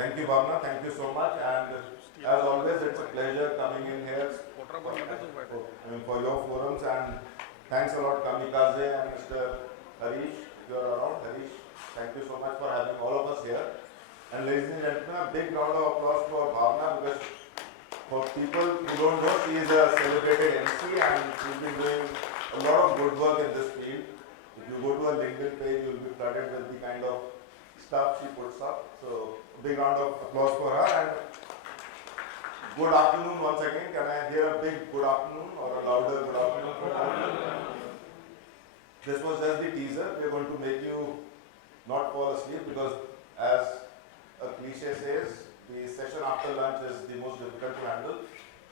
Thank you, Bhavna. Thank you so much. And as always, it's a pleasure coming in here for your forums. And thanks a lot, Kamikaze and Mr. Harish. If you're around, Harish, thank you so much for having all of us here. And ladies and gentlemen, a big round of applause for Bhavna, because for people who don't know, she is a celebrated MC and she's been doing a lot of good work in this field. If you go to her LinkedIn page, you'll be flooded with the kind of stuff she puts up. So, a big round of applause for her. And good afternoon once again. Can I hear a big good afternoon or a louder good afternoon from all? This was just the teaser. We're going to make you not fall asleep, because as a cliche says, the session after lunch is the most difficult to handle.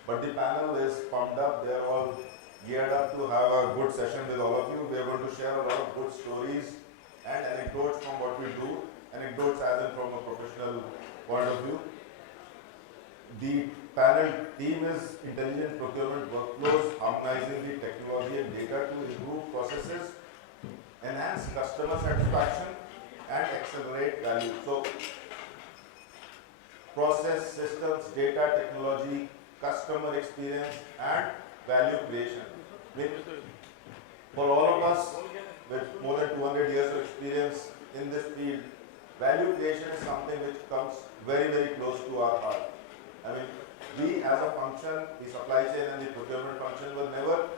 But the panel is pumped up. They're all geared up to have a good session with all of you. We're going to share a lot of good stories and anecdotes from what we do. Anecdotes as in from a professional point of view. The panel team is intelligent procurement workflows, harmonizing the technology and data to improve processes, enhance customer satisfaction and accelerate value. So, process, systems, data, technology, customer experience and value creation. For all of us with more than 200 years of experience in this field, value creation is something which comes very, very close to our heart. I mean, we as a function, the supply chain and the procurement function were never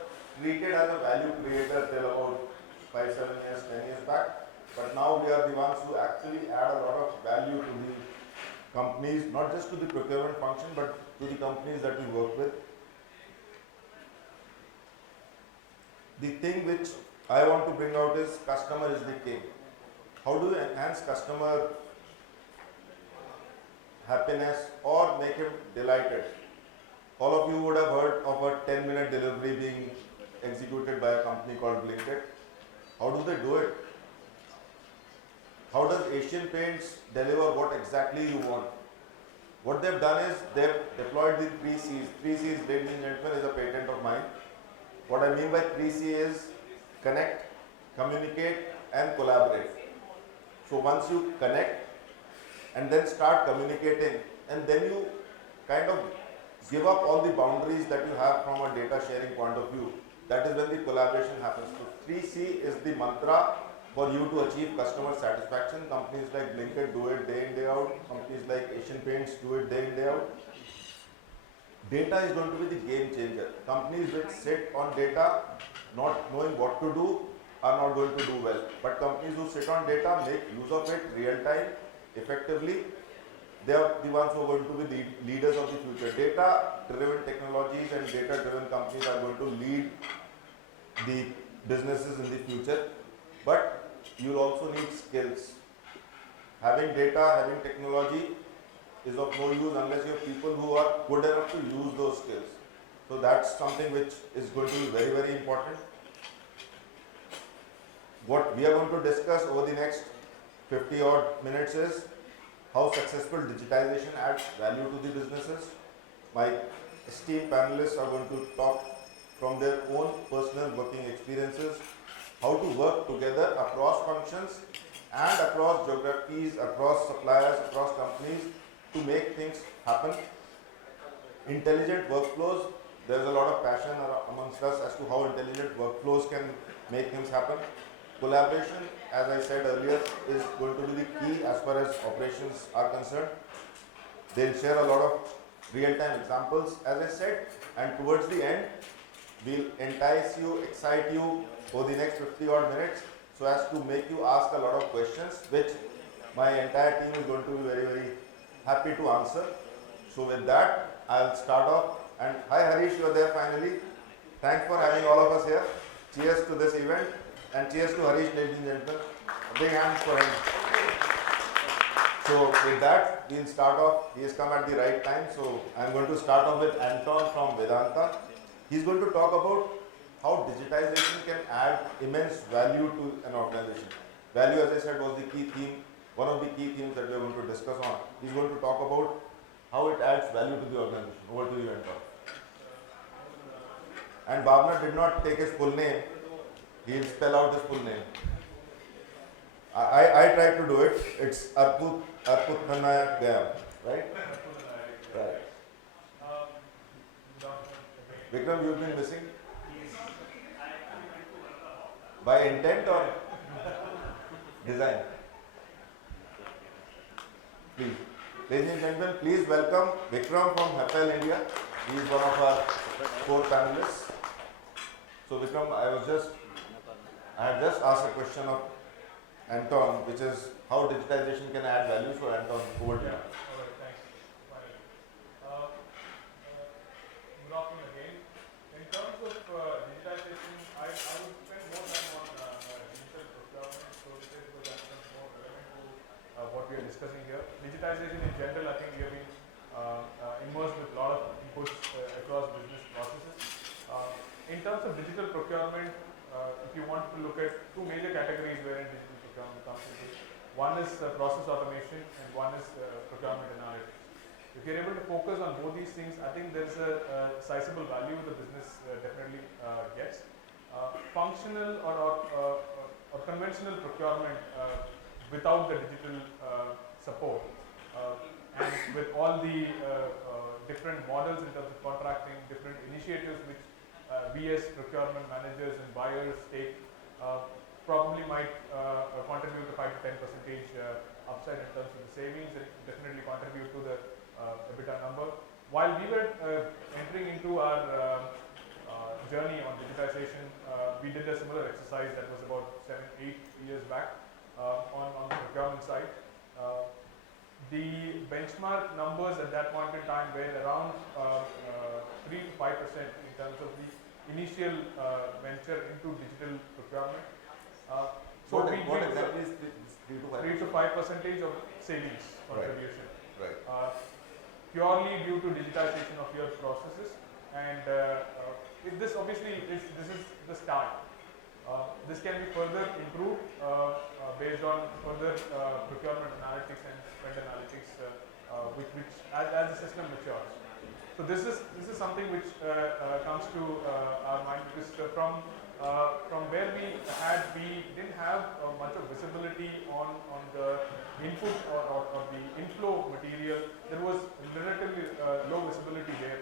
treated as a value creator till about 5, 7 years, 10 years back. But now we are the ones who actually add a lot of value to the companies, not just to the procurement function, but to the companies that we work with. The thing which I want to bring out is customer is the king. How do you enhance customer happiness or make him delighted? All of you would have heard of a 10-minute delivery being executed by a company called Blinkit. How do they do it? How does Asian Paints deliver what exactly you want? What they've done is they've deployed the 3 C's. 3 C's, ladies and gentlemen, is a patent of mine. What I mean by 3 C is connect, communicate and collaborate. So once you connect and then start communicating, and then you kind of give up all the boundaries that you have from a data sharing point of view, that is when the collaboration happens. So 3C is the mantra for you to achieve customer satisfaction. Companies like Blinkit do it day in, day out. Companies like Asian Paints do it day in, day out. Data is going to be the game changer. Companies which sit on data, not knowing what to do, are not going to do well. But companies who sit on data, make use of it real time, effectively, they are the ones who are going to be the leaders of the future. Data-driven technologies and data-driven companies are going to lead the businesses in the future. But you'll also need skills. Having data, having technology is of no use unless you have people who are good enough to use those skills. So that's something which is going to be very, very important. What we are going to discuss over the next 50 odd minutes is how successful digitization adds value to the businesses. My esteemed panelists are going to talk from their own personal working experiences, how to work together across functions and across geographies, across suppliers, across companies to make things happen. Intelligent workflows, there's a lot of passion amongst us as to how intelligent workflows can make things happen. Collaboration, as I said earlier, is going to be the key as far as operations are concerned. They'll share a lot of real-time examples, as I said, and towards the end, we'll entice you, excite you for the next 50 odd minutes so as to make you ask a lot of questions, which my entire team is going to be very, very happy to answer. So with that, I'll start off. And hi Harish, you're there finally. Thanks for having all of us here. Cheers to this event. And cheers to Harish, ladies and gentlemen. A big hand for him. So with that, we'll start off. He has come at the right time. So I'm going to start off with Anton from Vedanta. He's going to talk about how digitization can add immense value to an organization. Value, as I said, was the key theme, one of the key themes that we are going to discuss on. He's going to talk about how it adds value to the organization. Over to you, Anton. And Bhavna did not take his full name. He'll spell out his full name. I tried to do it. It's Arputhanayagam, right? Right. Vikram, you've been missing? By intent or design? Please. Ladies and gentlemen, please welcome Vikram from Hafele, India. He is one of our 4 panelists. So Vikram, I had just asked a question of Anton, which is how digitization can add value. So Anton, over to you. All right, thanks. Good afternoon again. In terms of digitization, I would spend more time on digital procurement, so this is because that's more relevant to what we are discussing here. Digitization in general, I think we have been immersed with a lot of inputs across business processes. In terms of digital procurement, if you want to look at 2 major categories wherein digital procurement comes into, one is process automation and one is procurement analytics. If you're able to focus on both these things, I think there's a sizable value the business definitely gets. Functional or conventional procurement without the digital support and with all the different models in terms of contracting, different initiatives which we as procurement managers and buyers take probably might contribute to 5 to 10% upside in terms of the savings and definitely contribute to the EBITDA number. While we were entering into our journey on digitization, we did a similar exercise that was about 7-8 years back on the procurement side. The benchmark numbers at that point in time were around 3 to 5% in terms of the initial venture into digital procurement. So what exactly is 3 to 5%? 3 to 5% of savings contribution. Right. Purely due to digitization of your processes, and this obviously this is the start. This can be further improved based on further procurement analytics and spend analytics, which as the system matures. So this is something which comes to our mind because from where we didn't have much of visibility on the input or the inflow material. There was relatively low visibility there.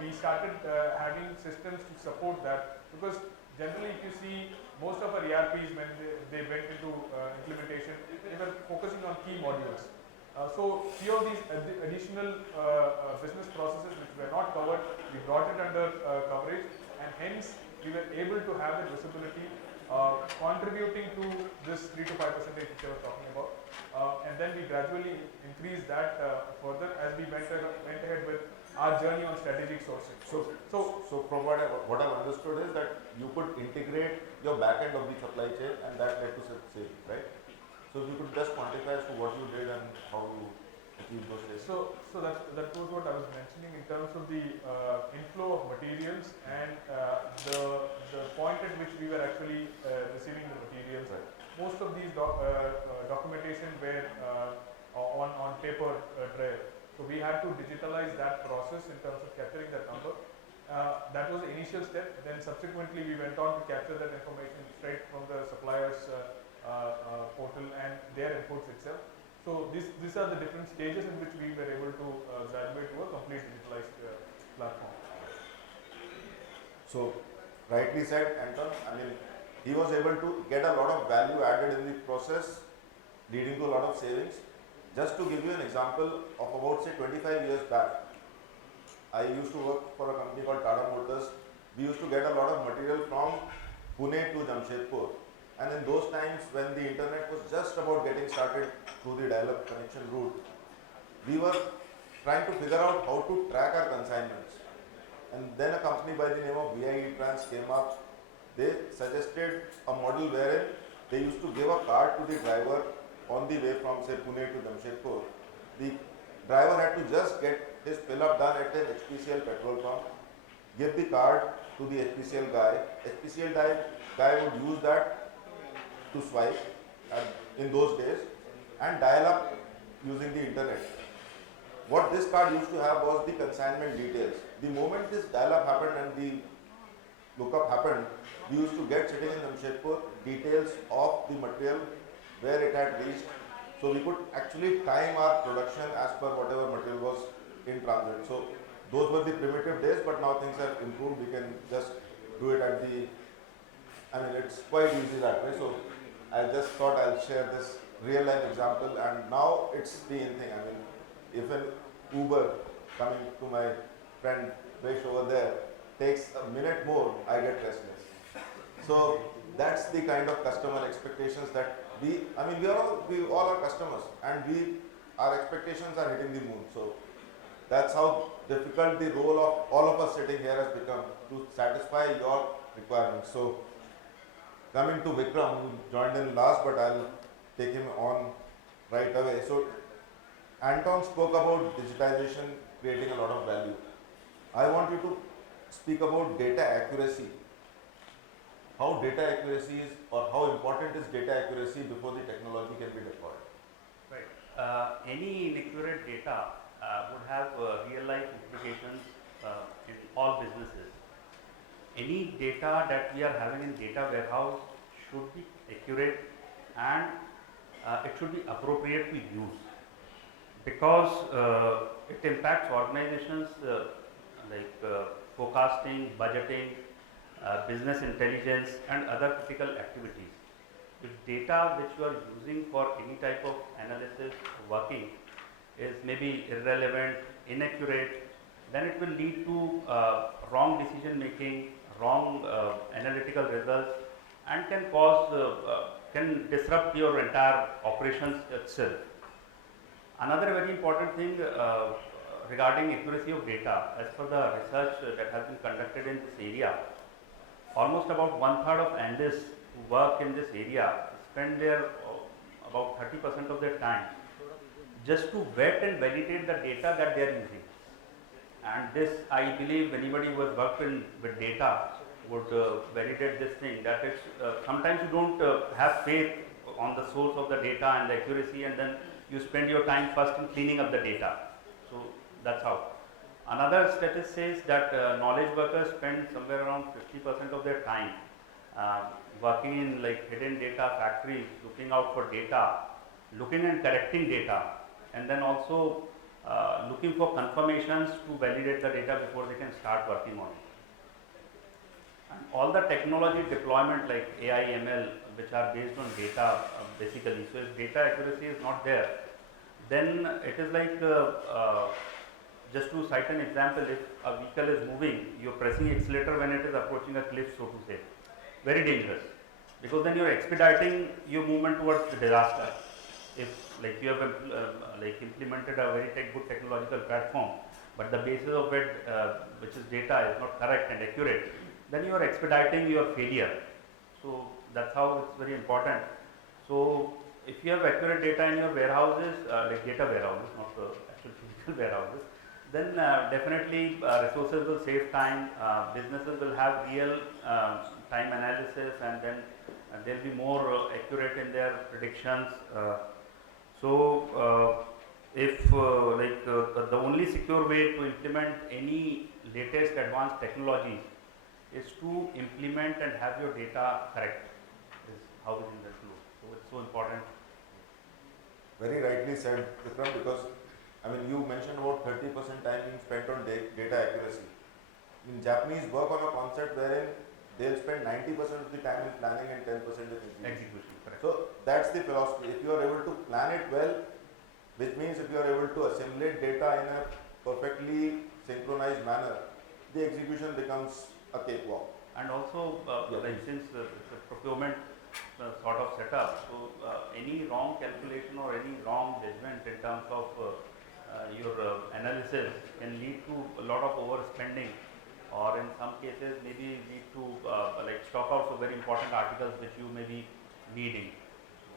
We started having systems to support that because generally if you see most of our ERPs when they went into implementation, they were focusing on key modules. So few of these additional business processes which were not covered, we brought it under coverage, and hence we were able to have the visibility contributing to this 3 to 5% which I was talking about, and then we gradually increased that further as we went ahead with our journey on strategic sourcing. So from what I've understood is that you could integrate your back end of the supply chain and that led to savings, right? So if you could just quantify as to what you did and how you achieved those savings. So that was what I was mentioning in terms of the inflow of materials and the point at which we were actually receiving the materials. Right. Most of these documentation were on paper trail. So we had to digitalize that process in terms of capturing that number. That was the initial step. Then subsequently we went on to capture that information straight from the suppliers portal and their inputs itself. So these are the different stages in which we were able to graduate to a complete digitalized platform. So rightly said, Anton. I mean, he was able to get a lot of value added in the process, leading to a lot of savings. Just to give you an example of about say 25 years back, I used to work for a company called Tata Motors. We used to get a lot of material from Pune to Jamshedpur, and in those times when the internet was just about getting started through the dial-up connection route, we were trying to figure out how to track our consignments. And then a company by the name of VIE Trans came up. They suggested a model wherein they used to give a card to the driver on the way from say Pune to Jamshedpur. The driver had to just get his fill up done at an HPCL petrol pump, give the card to the HPCL guy. HPCL guy would use that to swipe in those days and dial up using the internet. What this card used to have was the consignment details. The moment this dial up happened and the lookup happened, we used to get sitting in Jamshedpur details of the material where it had reached. So we could actually time our production as per whatever material was in transit. So those were the primitive days, but now things have improved. We can just do it at the, I mean, it's quite easy that way. So I just thought I'll share this real life example, and now it's the in thing. I mean, if an Uber coming to my friend Brish over there takes a minute more, I get restless. So that's the kind of customer expectations that I mean, we all are customers, and our expectations are hitting the moon. So that's how difficult the role of all of us sitting here has become to satisfy your requirements. So coming to Vikram, who joined in last, but I'll take him on right away. So Anton spoke about digitization creating a lot of value. I want you to speak about data accuracy. How data accuracy is, or how important is data accuracy before the technology can be deployed? Right. Any inaccurate data would have real life implications in all businesses. Any data that we are having in data warehouse should be accurate, and it should be appropriate to use, because it impacts organizations like forecasting, budgeting, business intelligence, and other critical activities. If data which you are using for any type of analysis working is maybe irrelevant, inaccurate, then it will lead to wrong decision making, wrong analytical results, and can disrupt your entire operations itself. Another very important thing regarding accuracy of data, as per the research that has been conducted in this area, almost about 1/3 of analysts who work in this area spend their about 30% of their time just to vet and validate the data that they are using. And this, I believe, anybody who has worked with data would validate this thing, that it's sometimes you don't have faith on the source of the data and the accuracy, and then you spend your time first in cleaning up the data. So that's how. Another statistic says that knowledge workers spend somewhere around 50% of their time working in like hidden data factories, looking out for data, looking and correcting data, and then also looking for confirmations to validate the data before they can start working on it. And all the technology deployment like AI, ML, which are based on data basically. So if data accuracy is not there, then it is like just to cite an example, if a vehicle is moving, you're pressing accelerator when it is approaching a cliff, so to say. Very dangerous, because then you're expediting your movement towards the disaster. If like you have implemented a very good technological platform, but the basis of it, which is data, is not correct and accurate, then you are expediting your failure. So that's how it's very important. So if you have accurate data in your warehouses, like data warehouses, not actual physical warehouses, then definitely resources will save time, businesses will have real time analysis, and then they'll be more accurate in their predictions. If the only secure way to implement any latest advanced technologies is to implement and have your data correct, is how we can conclude. So it's so important. Very rightly said, Vikram, because I mean, you mentioned about 30% time being spent on data accuracy. I mean, Japanese work on a concept wherein they'll spend 90% of the time in planning and 10% in execution. Correct. So that's the philosophy. If you are able to plan it well, which means if you are able to assimilate data in a perfectly synchronized manner, the execution becomes a cakewalk. And also, like since it's a procurement sort of setup, so any wrong calculation or any wrong judgment in terms of your analysis can lead to a lot of overspending, or in some cases maybe lead to like stock outs of very important articles which you may be needing. So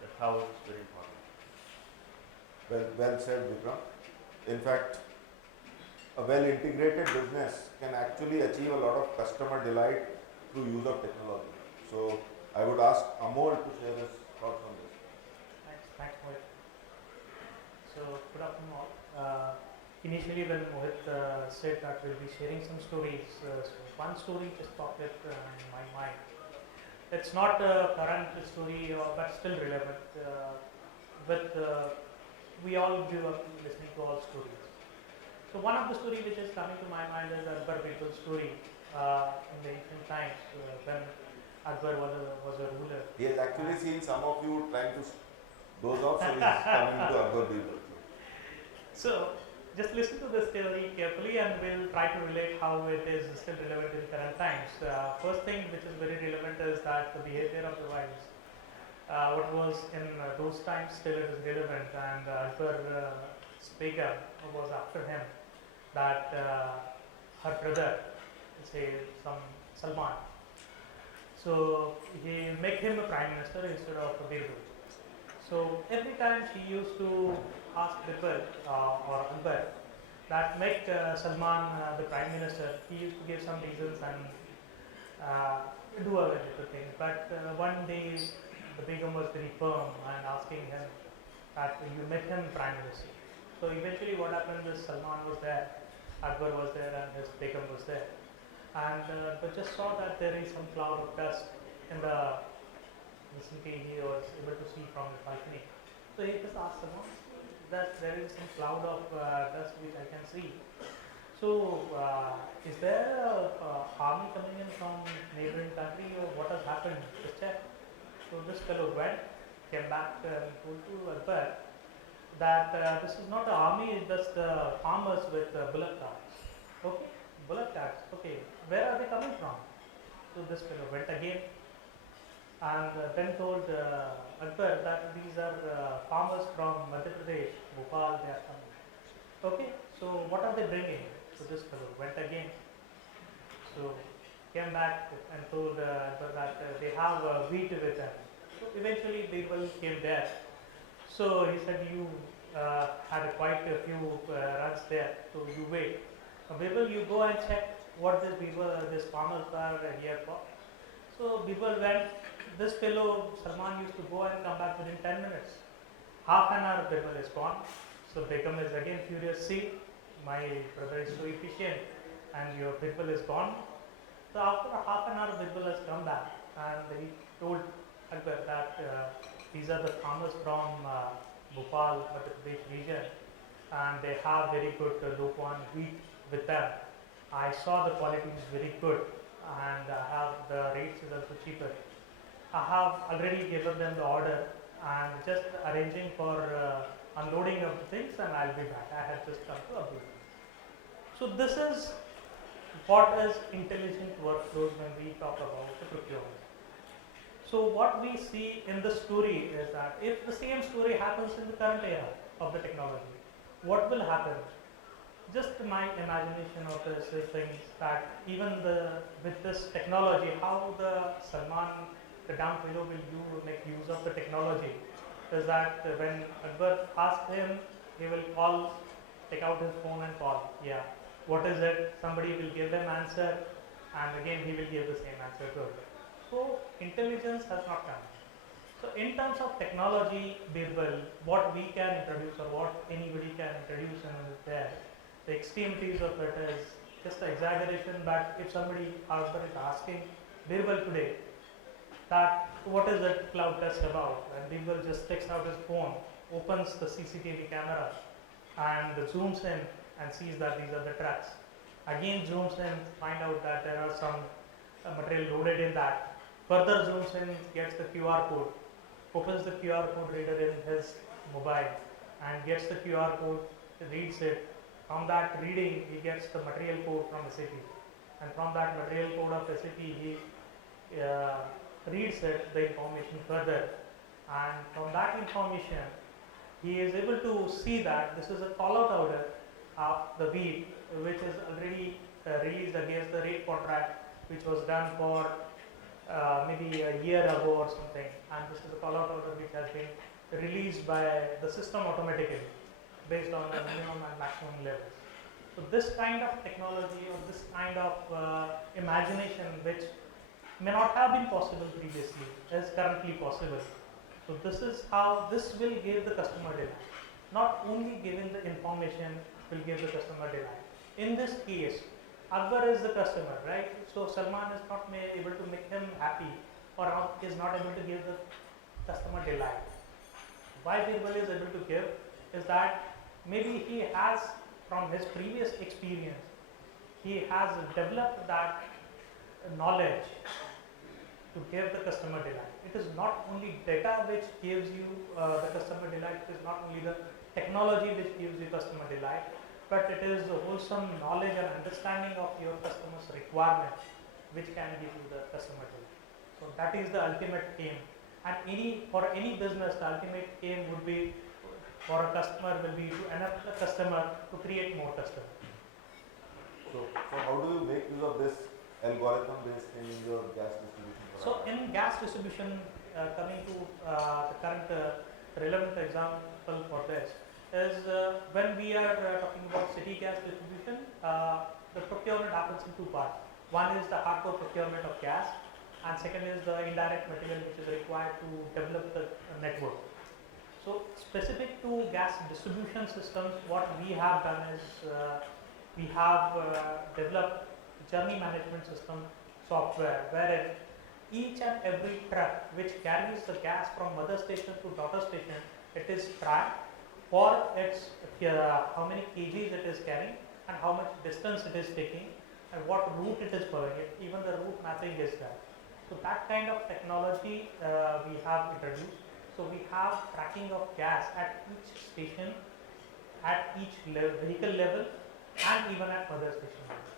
that's how it's very important. Well said, Vikram. In fact, a well-integrated business can actually achieve a lot of customer delight through use of technology. So I would ask Amol to share his thoughts on this. Thanks, Mohit. So good afternoon all. Initially when Mohit said that we'll be sharing some stories, so one story just popped up in my mind. It's not a current story, but still relevant. We all grew up listening to all stories. So one of the story which is coming to my mind is Akbar Birbal's story in the ancient times when Akbar was a ruler. He has actually seen some of you trying to doze off, so he's coming to Akbar Birbal. So just listen to this theory carefully and we'll try to relate how it is still relevant in current times. First thing which is very relevant is that the behavior of the wives. What was in those times still it is relevant, and Akbar's Begum was after him that her brother, say some Salman, so he make him a prime minister instead of Birbal. So every time she used to ask Birbal or Akbar that make Salman the prime minister, he used to give some reasons and do other little things. But one day the Begum was very firm and asking him that you make him prime minister. So eventually what happened is Salman was there, Akbar was there and his Begum was there. And but just saw that there is some cloud of dust in the vicinity he was able to see from the balcony. So he just asked Salman that there is some cloud of dust which I can see. So is there a army coming in from neighboring country or what has happened? Just check. So this fellow went, came back and told to Akbar that this is not an army, it's just farmers with bullock carts. Okay, bullock carts, okay, where are they coming from? So this fellow went again and then told Akbar that these are farmers from Madhya Pradesh, Bhopal, they are coming. Okay, so what are they bringing? So this fellow went again. So came back and told Akbar that they have wheat with them. So eventually Birbal came there. So he said, you had quite a few runs there, so you wait. Birbal, you go and check what this farmers are here for. So Birbal went. This fellow Salman used to go and come back within 10 minutes. Half an hour Birbal is gone. So Begum is again furious. See, my brother is so efficient and your Birbal is gone. So after half an hour Birbal has come back and he told Akbar that these are the farmers from Bhopal, Madhya Pradesh region, and they have very good low-corn wheat with them. I saw the quality is very good and I have the rates is also cheaper. I have already given them the order and just arranging for unloading of the things and I'll be back. I have just come to update. So this is what is intelligent workflows when we talk about the procurement. So what we see in the story is that if the same story happens in the current era of the technology, what will happen? Just my imagination of this things that even with this technology, how the Salman, the dumb fellow will make use of the technology is that when Akbar asks him, he will call, take out his phone and call. Yeah, what is it? Somebody will give him answer and again he will give the same answer to Akbar. So intelligence has not come. So in terms of technology, Birbal, what we can introduce or what anybody can introduce in there, the extremities of it is just an exaggeration, but if somebody Akbar is asking Birbal today that what is that cloud dust about, and Birbal just takes out his phone, opens the CCTV camera and zooms in and sees that these are the trucks. Again zooms in, find out that there are some material loaded in that. Further zooms in, gets the QR code, opens the QR code reader in his mobile and gets the QR code, reads it. From that reading, he gets the material code from SAP. And from that material code of SAP, he reads it, the information further. And from that information, he is able to see that this is a call-out order of the wheat, which is already released against the rate contract, which was done for maybe a year ago or something, and this is a call-out order which has been released by the system automatically based on the minimum and maximum levels. So this kind of technology or this kind of imagination which may not have been possible previously is currently possible. So this is how this will give the customer delight. Not only giving the information will give the customer delight. In this case, Akbar is the customer, right? So Salman is not able to make him happy or is not able to give the customer delight. Why Birbal is able to give is that maybe he has, from his previous experience, he has developed that knowledge to give the customer delight. It is not only data which gives you the customer delight, it is not only the technology which gives you customer delight, but it is the wholesome knowledge and understanding of your customer's requirement which can give you the customer delight. So that is the ultimate aim. And for any business, the ultimate aim would be for a customer will be to enable the customer to create more customers. So how do you make use of this algorithm based in your gas distribution? So in gas distribution, coming to the current relevant example for this is when we are talking about city gas distribution, the procurement happens in two parts. One is the hardcore procurement of gas, and second is the indirect material which is required to develop the network. So specific to gas distribution systems, what we have done is we have developed journey management system software wherein each and every truck which carries the gas from mother station to daughter station, it is tracked for its how many kgs it is carrying and how much distance it is taking and what route it is following. Even the route mapping is there. So that kind of technology we have introduced. So we have tracking of gas at each station, at each vehicle level, and even at mother station level.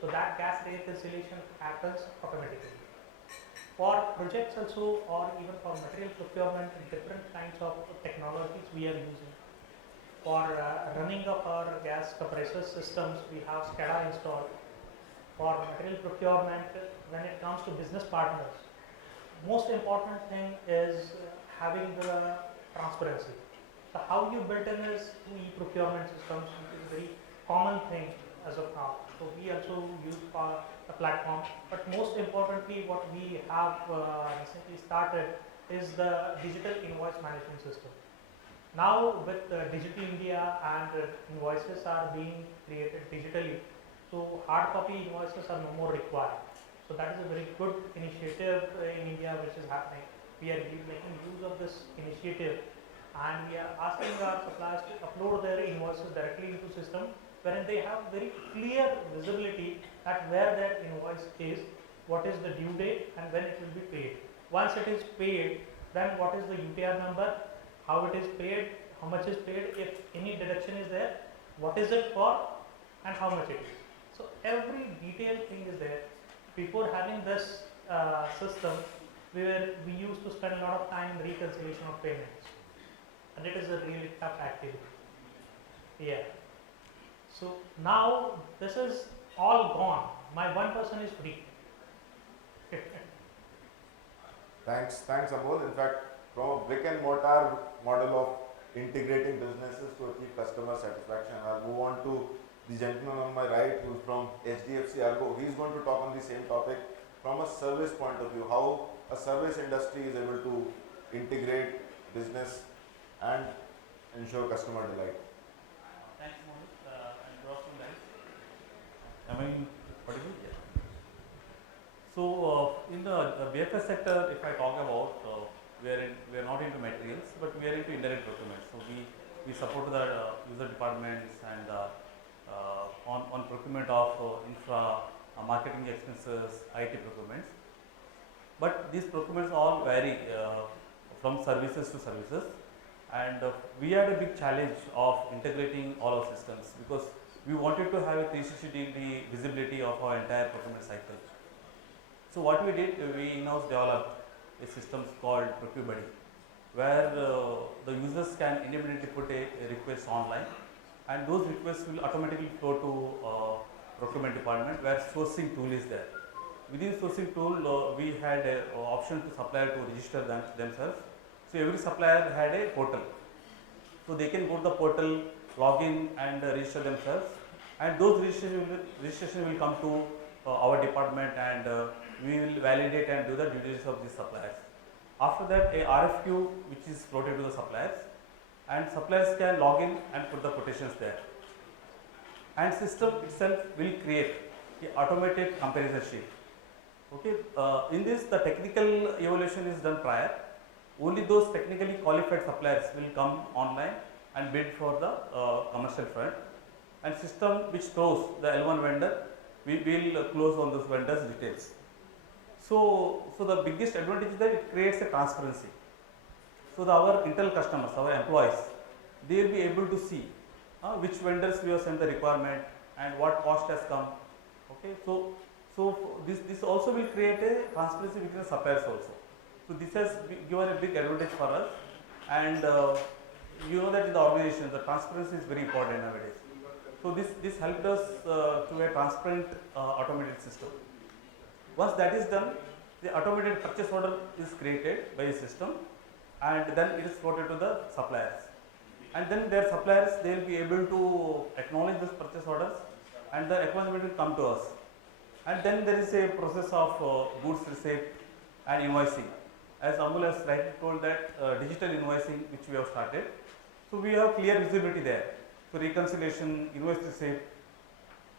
So that gas reconciliation happens automatically. For projects also, or even for material procurement, different kinds of technologies we are using. For running of our gas compressor systems, we have SCADA installed. For material procurement, when it comes to business partners, most important thing is having the transparency. So how you build in is e-procurement systems, which is a very common thing as of now. So we also use for the platform, but most importantly what we have recently started is the digital invoice management system. Now with Digital India and invoices are being created digitally, so hard copy invoices are no more required. So that is a very good initiative in India which is happening. We are making use of this initiative and we are asking our suppliers to upload their invoices directly into system wherein they have very clear visibility at where that invoice is, what is the due date and when it will be paid. Once it is paid, then what is the UTR number, how it is paid, how much is paid, if any deduction is there, what is it for and how much it is. So every detailed thing is there. Before having this system, we used to spend a lot of time in reconciliation of payments, and it is a really tough activity. Yeah. So now this is all gone. My one person is free. Thanks Amol. In fact, from a brick and mortar model of integrating businesses to achieve customer satisfaction, I'll move on to the gentleman on my right who's from HDFC ERGO. He's going to talk on the same topic from a service point of view, how a service industry is able to integrate business and ensure customer delight. Thanks, Mohit, and good afternoon, guys. Am I audible? Yes. So, in the BFS sector, if I talk about, we are not into materials, but we are into indirect procurement. So, we support the user departments and on procurement of infra, marketing expenses, IT procurements. But these procurements all vary from services to services. And we had a big challenge of integrating all our systems because we wanted to have a 360-degree visibility of our entire procurement cycle. So what we did, we in-house developed a system called Procure-Buddy, where the users can immediately put a request online, and those requests will automatically flow to procurement department where sourcing tool is there. Within sourcing tool, we had an option to supplier to register themselves. So every supplier had a portal. So they can go to the portal, log in and register themselves, and those registration will come to our department, and we will validate and do the due diligence of these suppliers. After that, a RFQ which is floated to the suppliers, and suppliers can log in and put the quotations there. And system itself will create an automated comparison sheet. Okay, in this the technical evaluation is done prior. Only those technically qualified suppliers will come online and bid for the commercial front. And system which stores the L1 vendor, we will close on those vendors' details. So the biggest advantage is that it creates a transparency. So our internal customers, our employees, they will be able to see which vendors we have sent the requirement and what cost has come. Okay, so this also will create a transparency between the suppliers also. So this has given a big advantage for us, and you know that in the organization the transparency is very important nowadays. So this helped us to a transparent automated system. Once that is done, the automated purchase order is created by a system, and then it is floated to the suppliers. And then their suppliers, they will be able to acknowledge this purchase orders, and the acknowledgement will come to us. And then there is a process of goods receipt and invoicing. As Amol has rightly told that digital invoicing which we have started. So we have clear visibility there. So reconciliation, invoice receipt,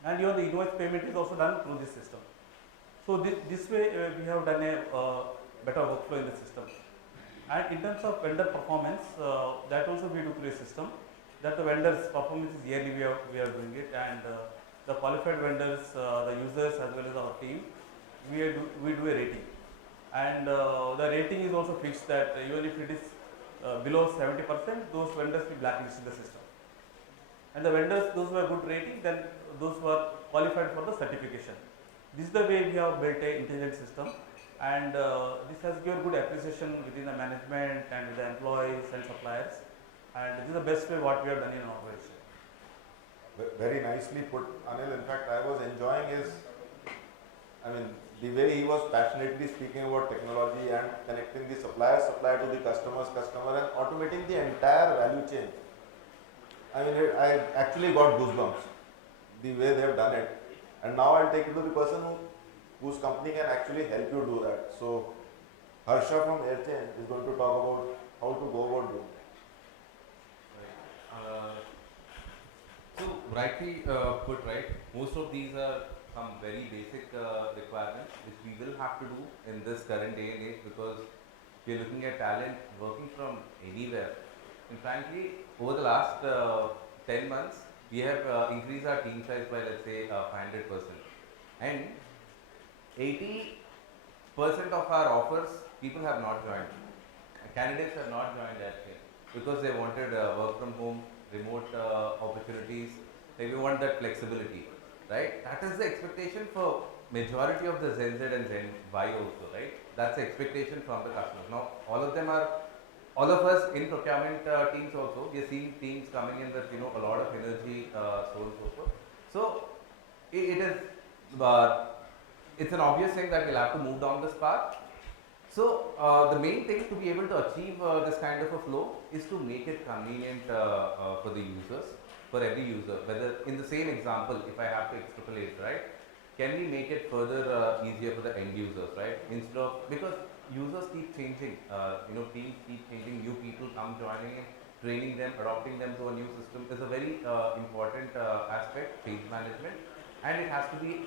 and even the invoice payment is also done through this system. So this way we have done a better workflow in the system. And in terms of vendor performance, that also we do through a system. That the vendors' performance is yearly we are doing it, and the qualified vendors, the users as well as our team, we do a rating. And the rating is also fixed that even if it is below 70%, those vendors will blacklist in the system. And the vendors, those who have good rating, then those who are qualified for the certification. This is the way we have built a intelligent system, and this has given good appreciation within the management and with the employees and suppliers. And this is the best way what we have done in our operation. Very nicely put, Anil. In fact, I was enjoying the way he was passionately speaking about technology and connecting the supplier to the customer, and automating the entire value chain. I actually got goosebumps the way they have done it. And now I'll take it to the person whose company can actually help you do that. So, Harsha from Airchain is going to talk about how to go about doing it. So rightly put, right, most of these are some very basic requirements which we will have to do in this current day and age, because we are looking at talent working from anywhere. And frankly, over the last 10 months, we have increased our team size by, let's say, 500%. And 80% of our offers, people have not joined. Candidates have not joined Airchain because they wanted work from home, remote opportunities. They want that flexibility, right? That is the expectation for majority of the Gen Z and Gen Y also, right? That's the expectation from the customers. Now, all of us in procurement teams also, we are seeing teams coming in with a lot of energy, so on and so forth. So it's an obvious thing that we'll have to move down this path. So the main thing to be able to achieve this kind of a flow is to make it convenient for the users, for every user. Whether in the same example, if I have to extrapolate, right, can we make it further easier for the end users, right? Instead of, because users keep changing, teams keep changing, new people come joining in, training them, adopting them to a new system is a very important aspect, change management, and it has to be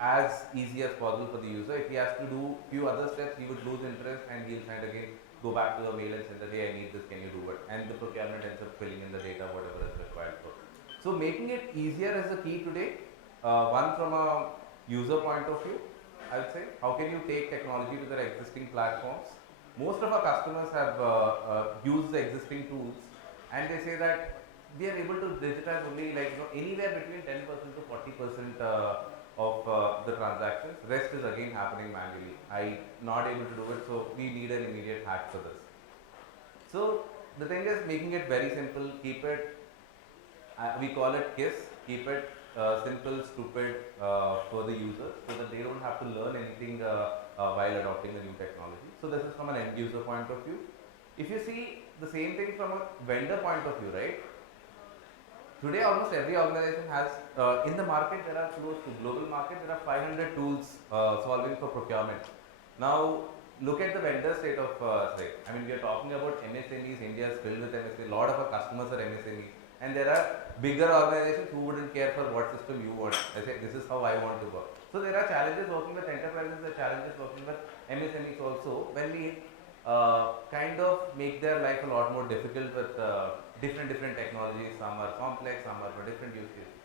as easy as possible for the user. If he has to do few other steps, he would lose interest and he'll kind of again go back to the mail and say that, hey, I need this, can you do it? And the procurement ends up filling in the data, whatever is required for. So making it easier is the key today. One, from a user point of view, I would say, how can you take technology to their existing platforms? Most of our customers have used the existing tools, and they say that we are able to digitize only anywhere between 10% to 40% of the transactions. Rest is again happening manually. I'm not able to do it, so we need an immediate hack for this. So the thing is making it very simple, keep it, we call it KISS, keep it simple, stupid for the users, so that they don't have to learn anything while adopting the new technology. So this is from an end user point of view. If you see the same thing from a vendor point of view, right? Today almost every organization has, in the market there are close to global market, there are 500 tools solving for procurement. Now look at the vendor state of we are talking about MSMEs, India is filled with MSMEs, a lot of our customers are MSMEs. and there are bigger organizations who wouldn't care for what system you want. I say this is how I want to work. So there are challenges working with enterprises, there are challenges working with MSMEs also, when we kind of make their life a lot more difficult with different technologies. Some are complex, some are for different use cases.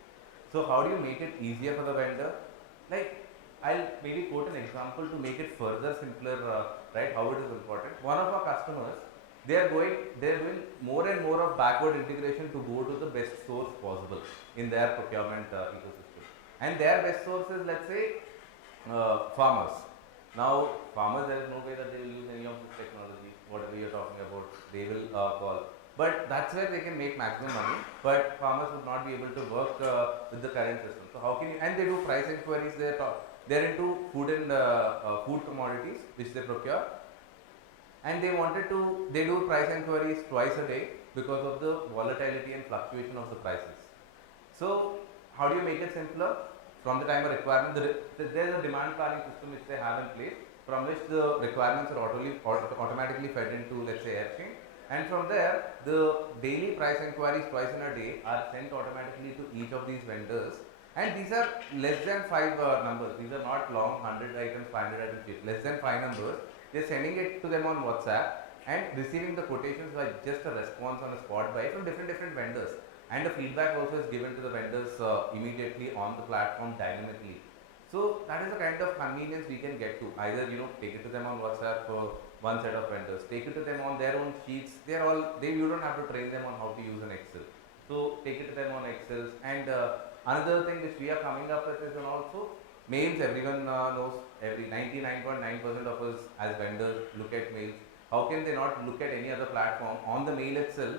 So how do you make it easier for the vendor? Like, I'll maybe quote an example to make it further simpler, right, how it is important. One of our customers, they're doing more and more of backward integration to go to the best source possible in their procurement ecosystem. And their best source is, let's say, farmers. Now, farmers, there is no way that they will use any of this technology, whatever you're talking about, they will call. But that's where they can make maximum money, but farmers would not be able to work with the current system. So how can you, and they do price inquiries, they're into food and food commodities which they procure, and they do price inquiries twice a day because of the volatility and fluctuation of the prices. So how do you make it simpler? From the time of requirement, there's a demand planning system which they have in place, from which the requirements are automatically fed into, let's say, AirChain. And from there, the daily price inquiries twice in a day are sent automatically to each of these vendors. And these are less than 5 numbers. These are not long 100 items, 500 items, less than 5 numbers. They're sending it to them on WhatsApp and receiving the quotations by just a response on a spot buy from different vendors. And the feedback also is given to the vendors immediately on the platform dynamically. So that is the kind of convenience we can get to. Either take it to them on WhatsApp for one set of vendors, take it to them on their own sheets. You don't have to train them on how to use an Excel. So take it to them on Excel. And another thing which we are coming up with is also mails. Everyone knows, every 99.9% of us as vendors look at mails. How can they not look at any other platform on the mail itself,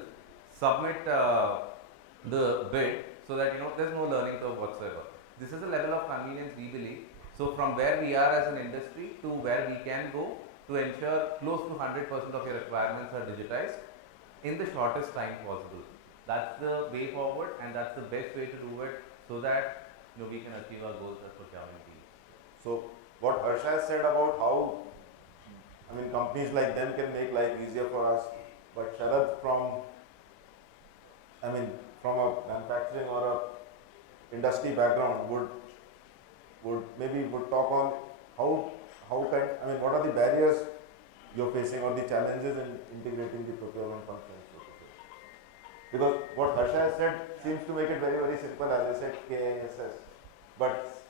submit the bid, so that there's no learning curve whatsoever. This is a level of convenience we believe. So from where we are as an industry to where we can go to ensure close to 100% of your requirements are digitized in the shortest time possible. That's the way forward, and that's the best way to do it, so that we can achieve our goals as procurement teams. So what Harsha has said about how companies like them can make life easier for us, but Sharad from a manufacturing or a industry background would talk on what are the barriers you're facing or the challenges in integrating the procurement functions, so to say. Because what Harsha has said seems to make it very simple, as I said, KISS, but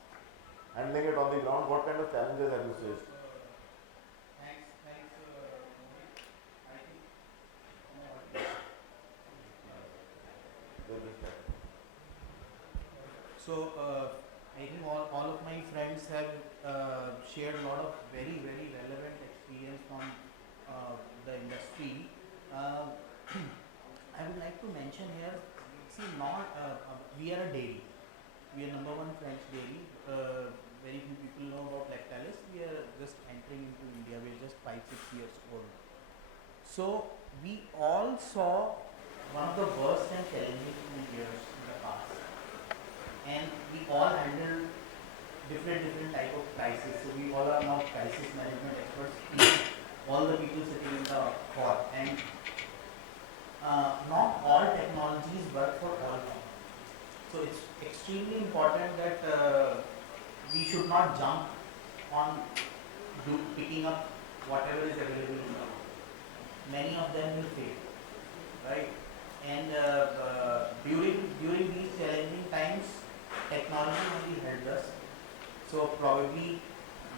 handling it on the ground, what kind of challenges have you faced? Thanks, Mohit. I think so. I think all of my friends have shared a lot of very relevant experience from the industry. I would like to mention here. See, we are a dairy. We are number one French dairy. Very few people know about LACTALIS. We are just entering into India. We are just 5-6 years old. So we all saw one of the worst and challenging years in the past, and we all handled different type of crisis. So we all are now crisis management experts. All the people sitting in the hall, and not all technologies work for all companies. So it's extremely important that we should not jump on picking up whatever is available in the market. Many of them will fail, right? And during these challenging times, technology only helped us. So probably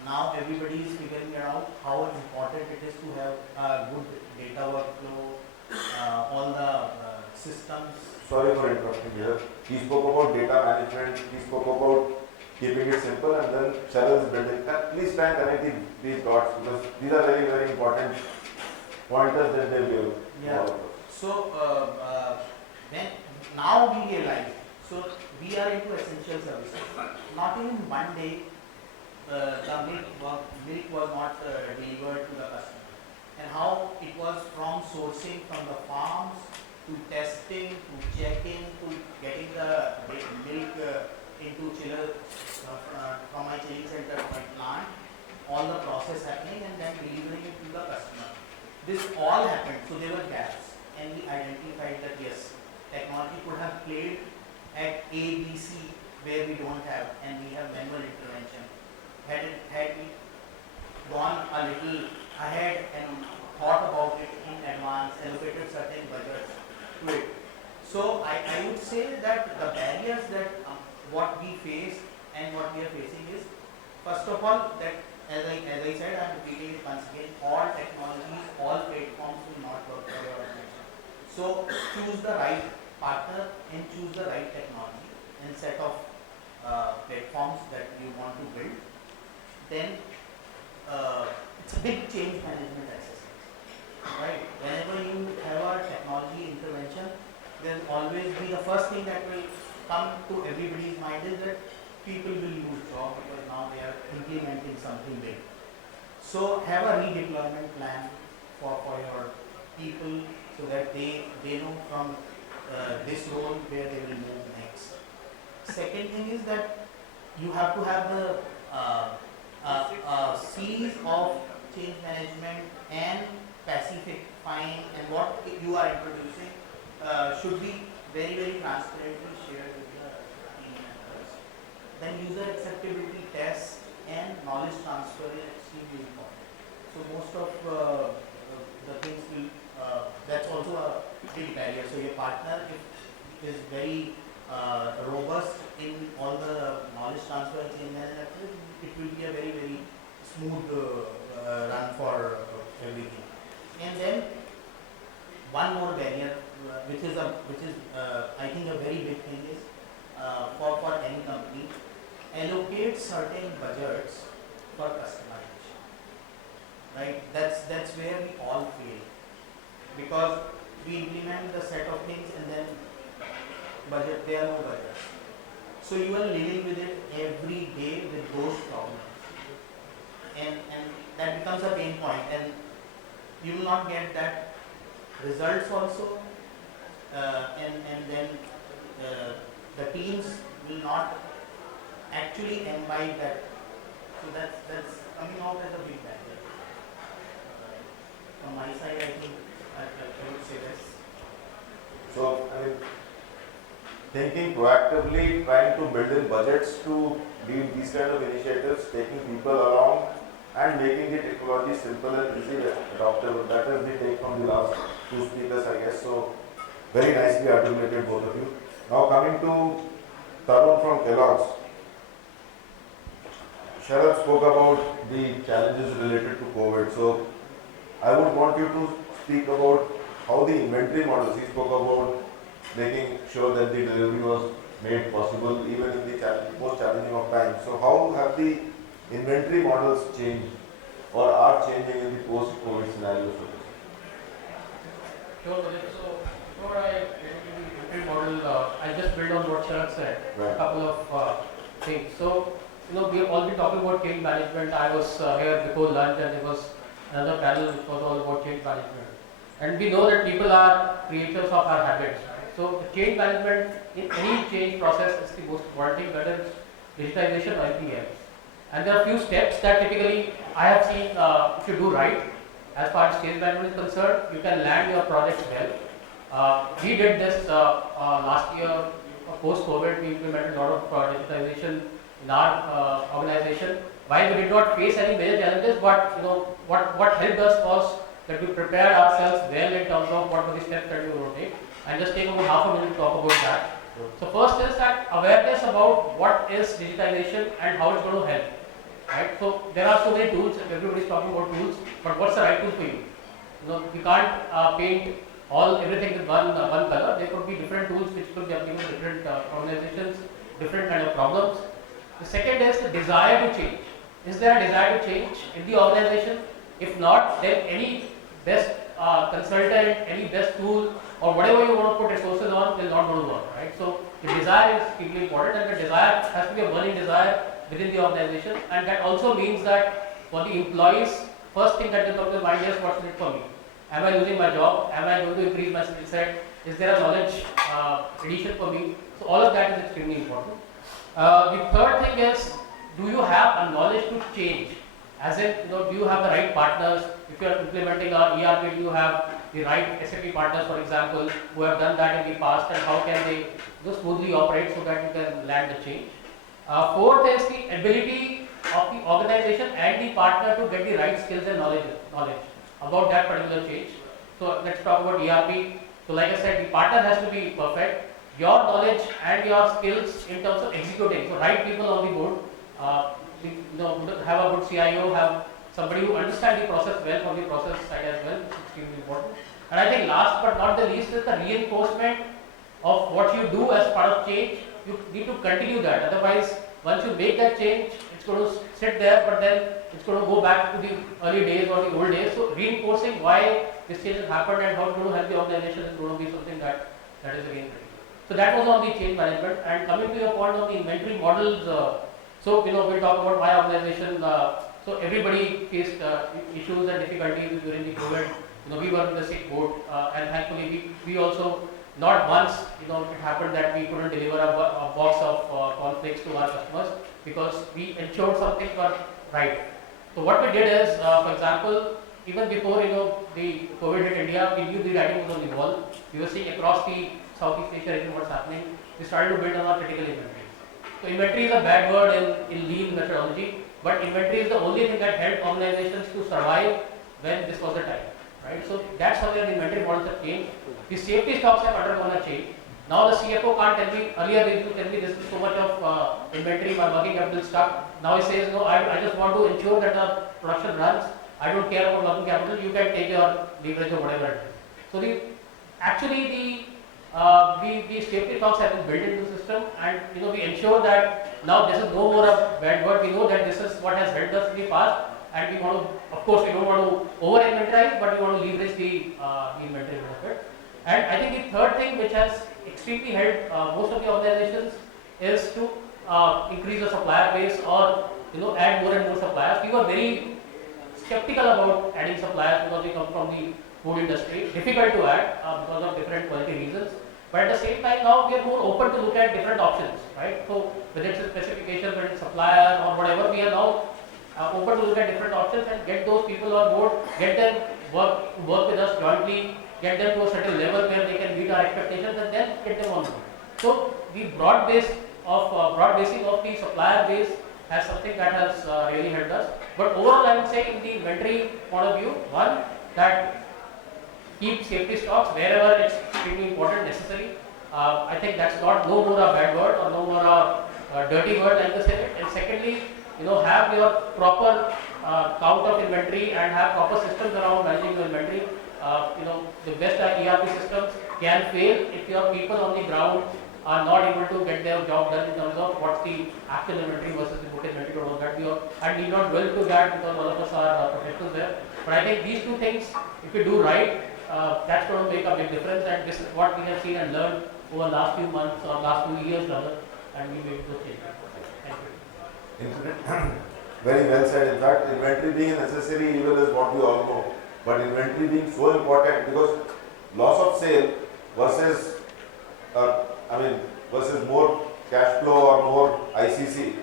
now everybody is figuring out how important it is to have a good data workflow, all the systems. Sorry for interrupting here. He spoke about data management, he spoke about keeping it simple, and then Sharad is building. Please try and connect these dots, because these are very important pointers that they give. Yeah. So then now we realize, so we are into essential services. Not even one day the milk was not delivered to the customer, and how it was from sourcing from the farms to testing to checking to getting the milk into chiller from my chilling center to my plant, all the process happening, and then delivering it to the customer. This all happened, so there were gaps, and we identified that yes, technology could have played at A, B, C, where we don't have, and we have manual intervention. Had we gone a little ahead and thought about it in advance, allocated certain budgets to it. So I would say that the barriers that what we face and what we are facing is, first of all, that as I said, I am repeating it once again, all technologies, all platforms will not work for your organization. So choose the right partner and choose the right technology and set of platforms that you want to build. Then it's a big change management exercise, right? Whenever you have a technology intervention, there will always be the first thing that will come to everybody's mind is that people will lose job because now they are implementing something big. So have a redeployment plan for your people so that they know from this role where they will move next. Second thing is that you have to have the series of change management and pacifying, and what you are introducing should be very, very transparently shared with the team members. Then user acceptability test and knowledge transfer is extremely important. So most of the things will, that's also a big barrier. So your partner, if is very robust in all the knowledge transfer and change management, it will be a very, very smooth run for everything. And then one more barrier, which is I think a very big thing is for any company, allocate certain budgets for customization. Right? That's where we all fail, because we implement the set of things and then there are no budgets. So you are living with it every day with those problems, and that becomes a pain point, and you will not get that results also, and then the teams will not actually imbibe that. So that's coming out as a big barrier. From my side, I think I would say this. So, I mean, thinking proactively, trying to build in budgets to lead these kind of initiatives, taking people along and making the technology simple and easy adoptable. That is the take from the last two speakers, I guess. So, very nicely articulated, both of you. Now coming to Tarun from Kellogg's. Sharad spoke about the challenges related to COVID. So, I would want you to speak about how the inventory models, he spoke about making sure that the delivery was made possible even in the most challenging of times. So how have the inventory models changed or are changing in the post-COVID scenario? Sure, so before I get into the inventory model, I just build on what Sharad said, Right. a couple of things. So, we have all been talking about change management. I was here before lunch and there was another panel which was all about change management. And we know that people are creators of our habits. Right? So the change management in any change process is the most important thing, whether it's digitization or anything else. And there are a few steps that typically I have seen if you do right, as far as change management is concerned, you can land your projects well. We did this last year, post-COVID, we implemented a lot of digitization in our organization. While we did not face any major challenges, but what helped us was that we prepared ourselves well in terms of what were the steps that we were going to take. And just take about half a minute to talk about that. So first is that awareness about what is digitization and how it's going to help. Right? So there are so many tools, everybody is talking about tools, but what's the right tool for you? You can't paint everything with one color. There could be different tools which could be applicable to different organizations, different kind of problems. The second is the desire to change. Is there a desire to change in the organization? If not, then any best consultant, any best tool, or whatever you want to put resources on will not going to work, right? So the desire is extremely important, and the desire has to be a burning desire within the organization, and that also means that for the employees, first thing that will come to mind is what's in it for me. Am I losing my job? Am I going to increase my skill set? Is there a knowledge addition for me? So all of that is extremely important. The third thing is, do you have a knowledge to change? As in, do you have the right partners? If you are implementing a ERP, do you have the right SAP partners, for example, who have done that in the past, and how can they smoothly operate so that you can land the change? Fourth is the ability of the organization and the partner to get the right skills and knowledge about that particular change. So let's talk about ERP. So like I said, the partner has to be perfect. Your knowledge and your skills in terms of executing, so right people on the board, have a good CIO, have somebody who understands the process well from the process side as well, which is extremely important. And I think last but not the least is the reinforcement of what you do as part of change. You need to continue that. Otherwise, once you make that change, it's going to sit there, but then it's going to go back to the early days or the old days. So reinforcing why this change has happened and how it's going to help the organization is going to be something that is again critical. So that was on the change management. And coming to your point on the inventory models, so we'll talk about my organization. So everybody faced issues and difficulties during the COVID. We were in the sick boat, and thankfully we also, not once, it happened that we couldn't deliver a box of cornflakes to our customers because we ensured something was right. So what we did is, for example, even before the COVID hit India, we knew the writing was on the wall. We were seeing across the Southeast Asia region what's happening. We started to build on our critical inventory. So inventory is a bad word in lean methodology, but inventory is the only thing that helped organizations to survive when this was the time. Right? So that's how the inventory models have changed. The safety stocks have undergone a change. Now the CFO can't tell me, earlier they used to tell me this is so much of inventory, my working capital stuck. Now he says, no, I just want to ensure that the production runs. I don't care about working capital, you can take your leverage or whatever it is. So the safety stocks have been built into the system, and we ensure that now this is no more a bad word. We know that this is what has helped us in the past, and we want to, of course, we don't want to over inventorize, but we want to leverage the inventory benefit. And I think the third thing which has extremely helped most of the organizations is to increase the supplier base or add more and more suppliers. We were very skeptical about adding suppliers because we come from the food industry. Difficult to add because of different quality reasons. But at the same time, now we are more open to look at different options, right? So whether it's a specification, whether it's supplier or whatever, we are now open to look at different options and get those people on board, get them work with us jointly, get them to a certain level where they can meet our expectations, and then get them on board. So the broad basing of the supplier base has something that has really helped us. But overall, I would say in the inventory point of view, one, that keep safety stocks wherever it's extremely important, necessary. I think that's not no more a bad word or no more a dirty word like the say. And secondly, have your proper count of inventory and have proper systems around managing your inventory. The best ERP systems can fail if your people on the ground are not able to get their job done in terms of what's the actual inventory versus the book inventory or that. I need not dwell to that because all of us are professionals there. But I think these two things, if you do right, that's going to make a big difference, and this is what we have seen and learned over the last few months or last few years rather, and we made those changes. Thank you. Very well said. In fact, inventory being a necessary evil is what we all know. But inventory being so important because loss of sale versus versus more cash flow or more ICC,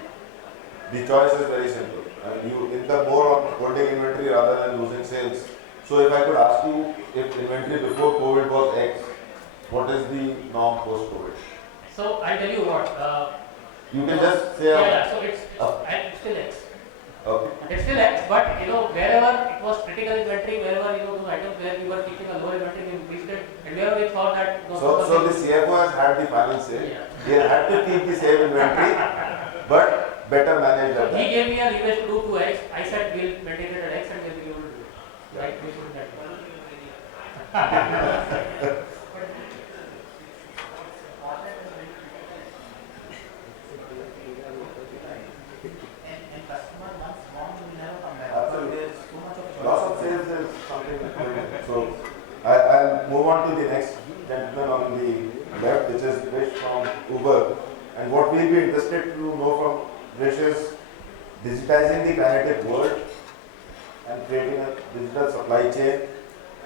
the choice is very simple. You incur more on holding inventory rather than losing sales. So if I could ask you, if inventory before COVID was X, what is the norm post COVID? So I tell you what. You can just say. So it's still X. Okay. It's still X, but wherever it was critical inventory, wherever those items where we were keeping a lower inventory, we increased it, and wherever we thought that. So the CFO has had the final say. Yeah. He had to keep the same inventory, but better manage that. He gave me a leverage to do 2x. I said we'll maintain it at X and we'll be able to do it. Right? We should that. Loss of sales is something. So I'll move on to the next gentleman on the left, which is Brish from Uber. And what we'll be interested to know from Brish is digitizing the kinetic world and creating a digital supply chain.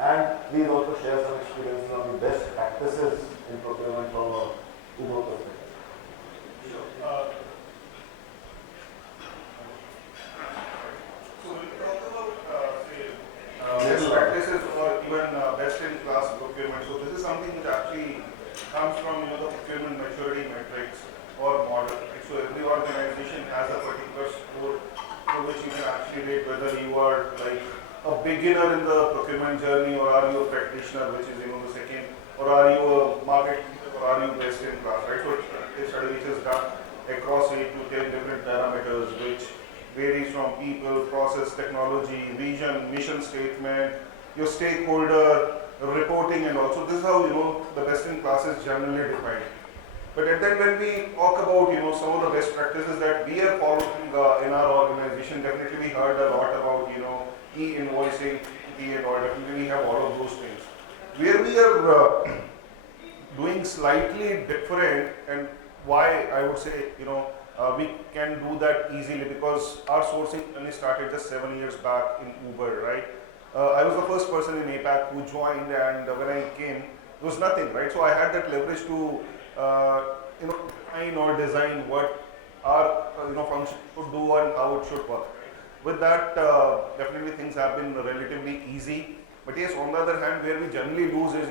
And please also share some experiences on the best practices in procurement from a Uber perspective. So whether you are like a beginner in the procurement journey, or are you a practitioner, which is the second, or are you a market, or are you best in class, right? So it's a study which is done across 8 to 10 different parameters, which varies from people, process, technology, vision, mission statement, your stakeholder, reporting, and also this is how the best in class is generally defined. But then when we talk about some of the best practices that we are following in our organization, definitely we heard a lot about e-invoicing, and all. Definitely we have all of those things. Where we are doing slightly different, and why I would say we can do that easily, because our sourcing only started just 7 years back in Uber, right? I was the first person in APAC who joined, and when I came, there was nothing, right? So I had that leverage to define or design what our function should do and how it should work. With that, definitely things have been relatively easy. But yes, on the other hand, where we generally lose is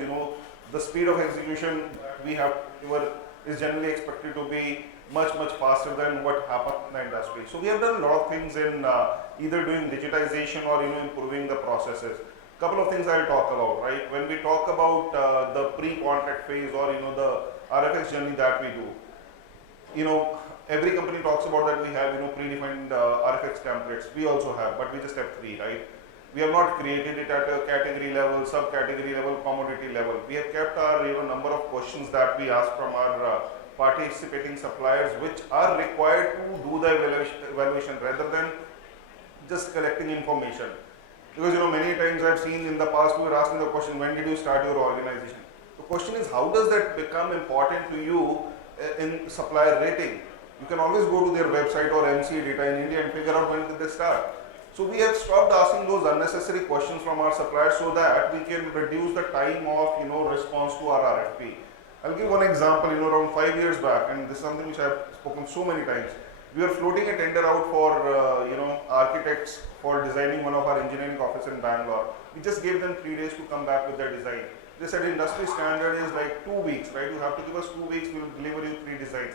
the speed of execution that we have is generally expected to be much faster than what happens in the industry. So we have done a lot of things in either doing digitization or improving the processes. Couple of things I'll talk about, right? When we talk about the pre-contract phase or the RFX journey that we do, every company talks about that we have predefined RFX templates. We also have, but we just have 3, right? We have not created it at a category level, subcategory level, commodity level. We have kept our number of questions that we ask from our participating suppliers, which are required to do the evaluation rather than just collecting information. Because many times I've seen in the past we were asking the question, when did you start your organization? The question is, how does that become important to you in supplier rating? You can always go to their website or MC data in India and figure out when did they start. So we have stopped asking those unnecessary questions from our suppliers so that we can reduce the time of response to our RFP. I'll give one example. Around 5 years back, and this is something which I've spoken so many times. We were floating a tender out for architects for designing one of our engineering office in Bangalore. We just gave them 3 days to come back with their design. They said industry standard is like 2 weeks, right? You have to give us 2 weeks, we will deliver you 3 designs.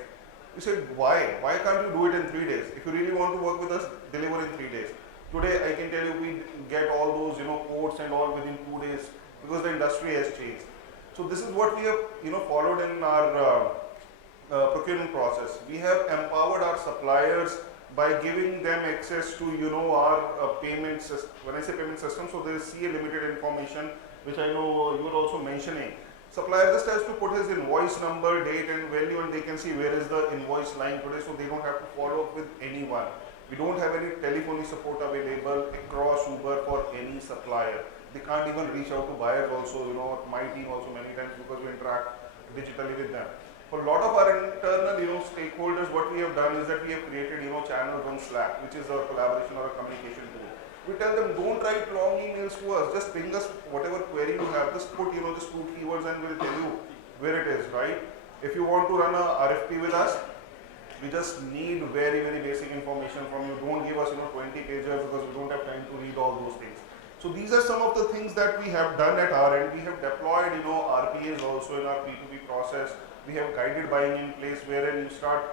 We said, why? Why can't you do it in 3 days? If you really want to work with us, deliver in 3 days. Today, I can tell you, we get all those quotes and all within 2 days because the industry has changed. So this is what we have followed in our procurement process. We have empowered our suppliers by giving them access to our payment system. When I say payment system, so there is CA limited information, which I know you were also mentioning. Supplier just has to put his invoice number, date and value, and they can see where is the invoice lying today, so they don't have to follow up with anyone. We don't have any telephony support available across Uber for any supplier. They can't even reach out to buyers also, my team also many times, because we interact digitally with them. For a lot of our internal stakeholders, what we have done is that we have created channels on Slack, which is a collaboration or a communication tool. We tell them, don't write long emails to us, just bring us whatever query you have, just put just 2 keywords and we'll tell you where it is, right? If you want to run a RFP with us, we just need very basic information from you. Don't give us 20 pages because we don't have time to read all those things. So these are some of the things that we have done at our end. We have deployed RPAs also in our P2P process. We have guided buying in place, wherein you start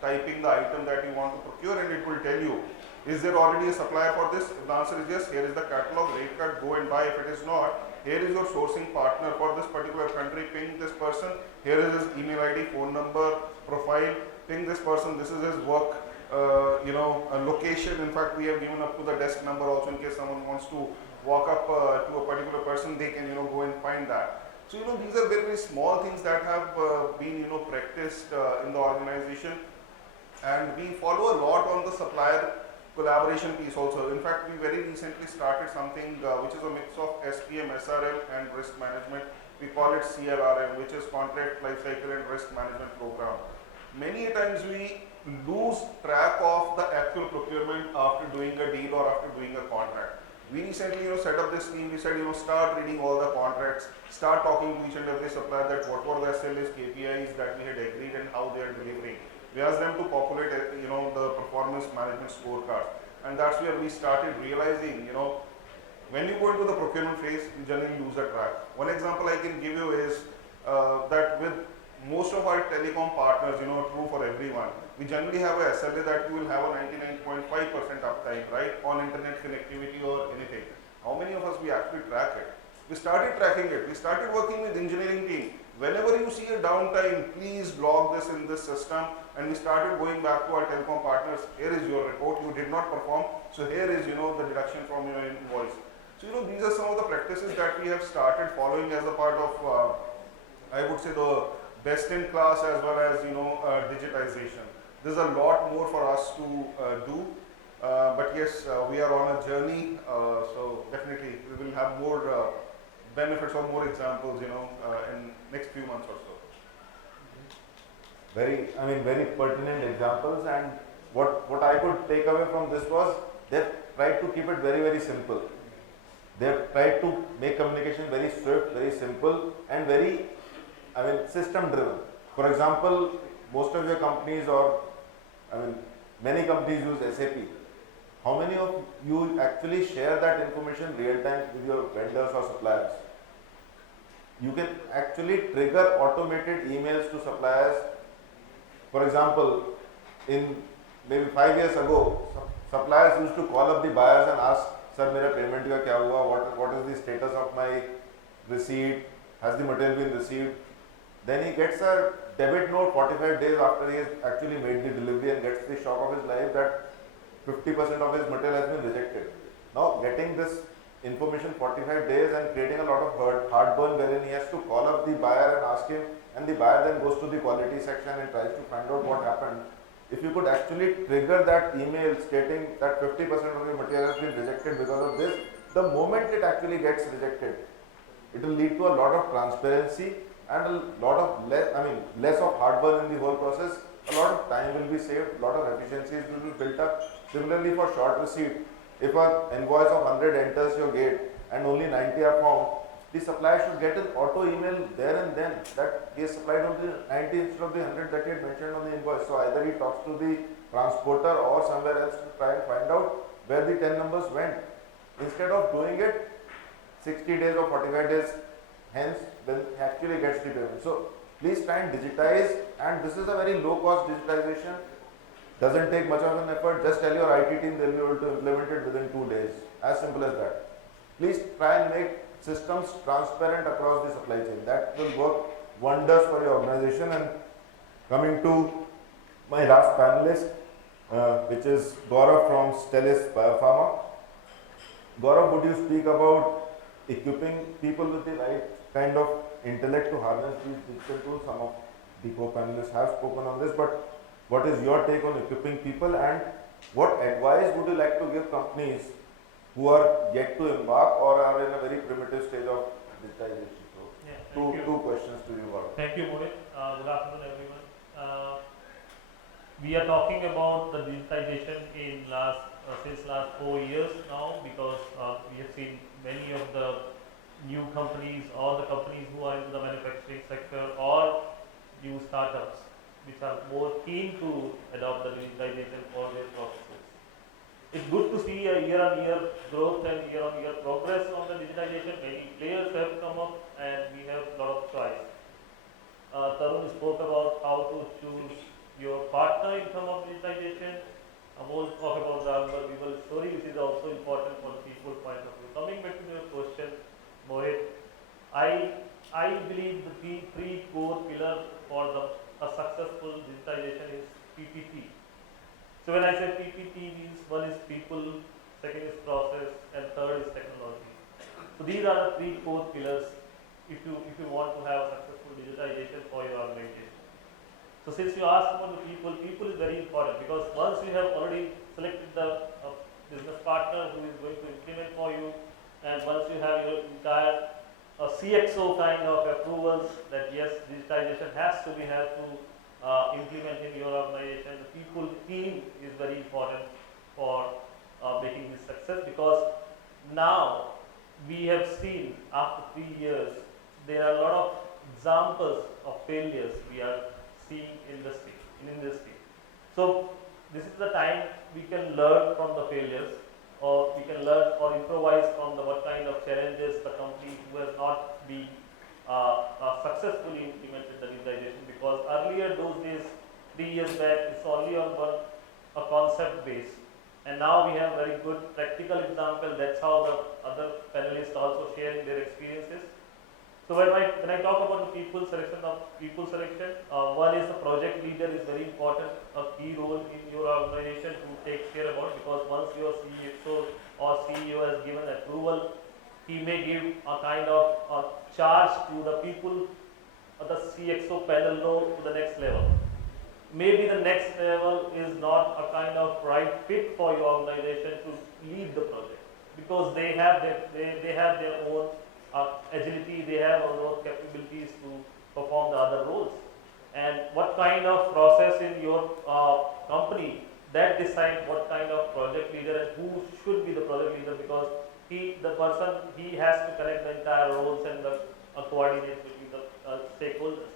typing the item that you want to procure and it will tell you, is there already a supplier for this? If the answer is yes, here is the catalog, rate card, go and buy. If it is not, here is your sourcing partner for this particular country, ping this person, here is his email ID, phone number, profile, ping this person, this is his work, a location. In fact, we have given up to the desk number also in case someone wants to walk up to a particular person, they can go and find that. So these are very small things that have been practiced in the organization, and we follow a lot on the supplier collaboration piece also. In fact, we very recently started something which is a mix of SPM, SRM and risk management. We call it CLRM, which is Contract Lifecycle and Risk Management Program. Many times we lose track of the actual procurement after doing a deal or after doing a contract. We recently set up this team. We said start reading all the contracts, start talking to each and every supplier that what were the SLAs, KPIs that we had agreed and how they are delivering. We asked them to populate the performance management scorecard, and that's where we started realizing when you go into the procurement phase, you generally lose the track. One example I can give you is that with most of our telecom partners, true for everyone, we generally have a SLA that you will have a 99.5% uptime, right, on internet connectivity or anything. How many of us we actually track it? We started tracking it. We started working with engineering team. Whenever you see a downtime, please log this in this system. And we started going back to our telecom partners. Here is your report. You did not perform. So here is, the deduction from your invoice. So, these are some of the practices that we have started following as a part of, I would say, the best in class as well as, digitization. There's a lot more for us to do. But yes, we are on a journey. So definitely we will have more benefits or more examples, in next few months or so. Very pertinent examples, and what I could take away from this was they tried to keep it very, very simple. They tried to make communication very swift, very simple, and very, system driven. For example, most of your companies many companies use SAP. How many of you actually share that information real time with your vendors or suppliers? You can actually trigger automated emails to suppliers. For example, in maybe 5 years ago, suppliers used to call up the buyers and ask, "Sir, मेरा payment का क्या हुआ? What is the status of my receipt? Has the material been received?" Then he gets a debit note 45 days after he has actually made the delivery and gets the shock of his life that 50% of his material has been rejected. Now, getting this information 45 days and creating a lot of heartburn wherein he has to call up the buyer and ask him, and the buyer then goes to the quality section and tries to find out what happened. If you could actually trigger that email stating that 50% of your material has been rejected because of this, the moment it actually gets rejected, it will lead to a lot of transparency and a lot of less of heartburn in the whole process. A lot of time will be saved, a lot of efficiencies will be built up. Similarly, for short receipt, if an invoice of 100 enters your gate and only 90 are found, the supplier should get an auto email there and then that he has supplied only 90 instead of the 100 that he had mentioned on the invoice. So either he talks to the transporter or somewhere else to try and find out where the 10 numbers went. Instead of doing it 60 days or 45 days hence, then he actually gets the payment. So please try and digitize, and this is a very low cost digitization. Doesn't take much of an effort. Just tell your IT team, they'll be able to implement it within 2 days. As simple as that. Please try and make systems transparent across the supply chain. That will work wonders for your organization. And coming to my last panelist, which is Gaurav from Stelis Biopharma. Gaurav, would you speak about equipping people with the right kind of intellect to harness these digital tools? Some of the co-panelists have spoken on this, but what is your take on equipping people, and what advice would you like to give companies who are yet to embark or are in a very primitive stage of digitization? So, two questions to you, Gaurav. Thank you, Mohit. Good afternoon, everyone. We are talking about the digitization in since last 4 years now, because we have seen many of the new companies or the companies who are into the manufacturing sector or new startups which are more keen to adopt the digitization for their processes. It's good to see a year-on-year growth and year-on-year progress on the digitization. Many players have come up and we have a lot of choice. Tarun spoke about how to choose your partner in terms of digitization. Amol talked about the unbelievable story, which is also important from the people point of view. Coming back to your question, Mohit, I believe the three core pillars for a successful digitization is PPP. So when I say PPP means one is people, second is process, and third is technology. So these are the three core pillars if you want to have a successful digitization for your organization. So since you asked about the people is very important, because once you have already selected the business partner who is going to implement for you, and once you have your entire CXO kind of approvals that yes, digitization has to implement in your organization, the people team is very important for making this success, because now we have seen after 3 years there are a lot of examples of failures we are seeing in industry. So this is the time we can learn from the failures, or we can learn or improvise from what kind of challenges the company who has not been successfully implemented the digitization, because earlier those days, 3 years back, it's only on a concept base. And now we have very good practical example. That's how the other panelists also sharing their experiences. So when I talk about the people selection, one is the project leader is very important, a key role in your organization to take care about, because once your CXO or CEO has given approval, he may give a kind of a charge to the people of the CXO panel know to the next level. Maybe the next level is not a kind of right fit for your organization to lead the project, because they have their own agility, they have their own capabilities to perform the other roles. And what kind of process in your company that decide what kind of project leader and who should be the project leader, because he has to connect the entire roles and coordinate between the stakeholders.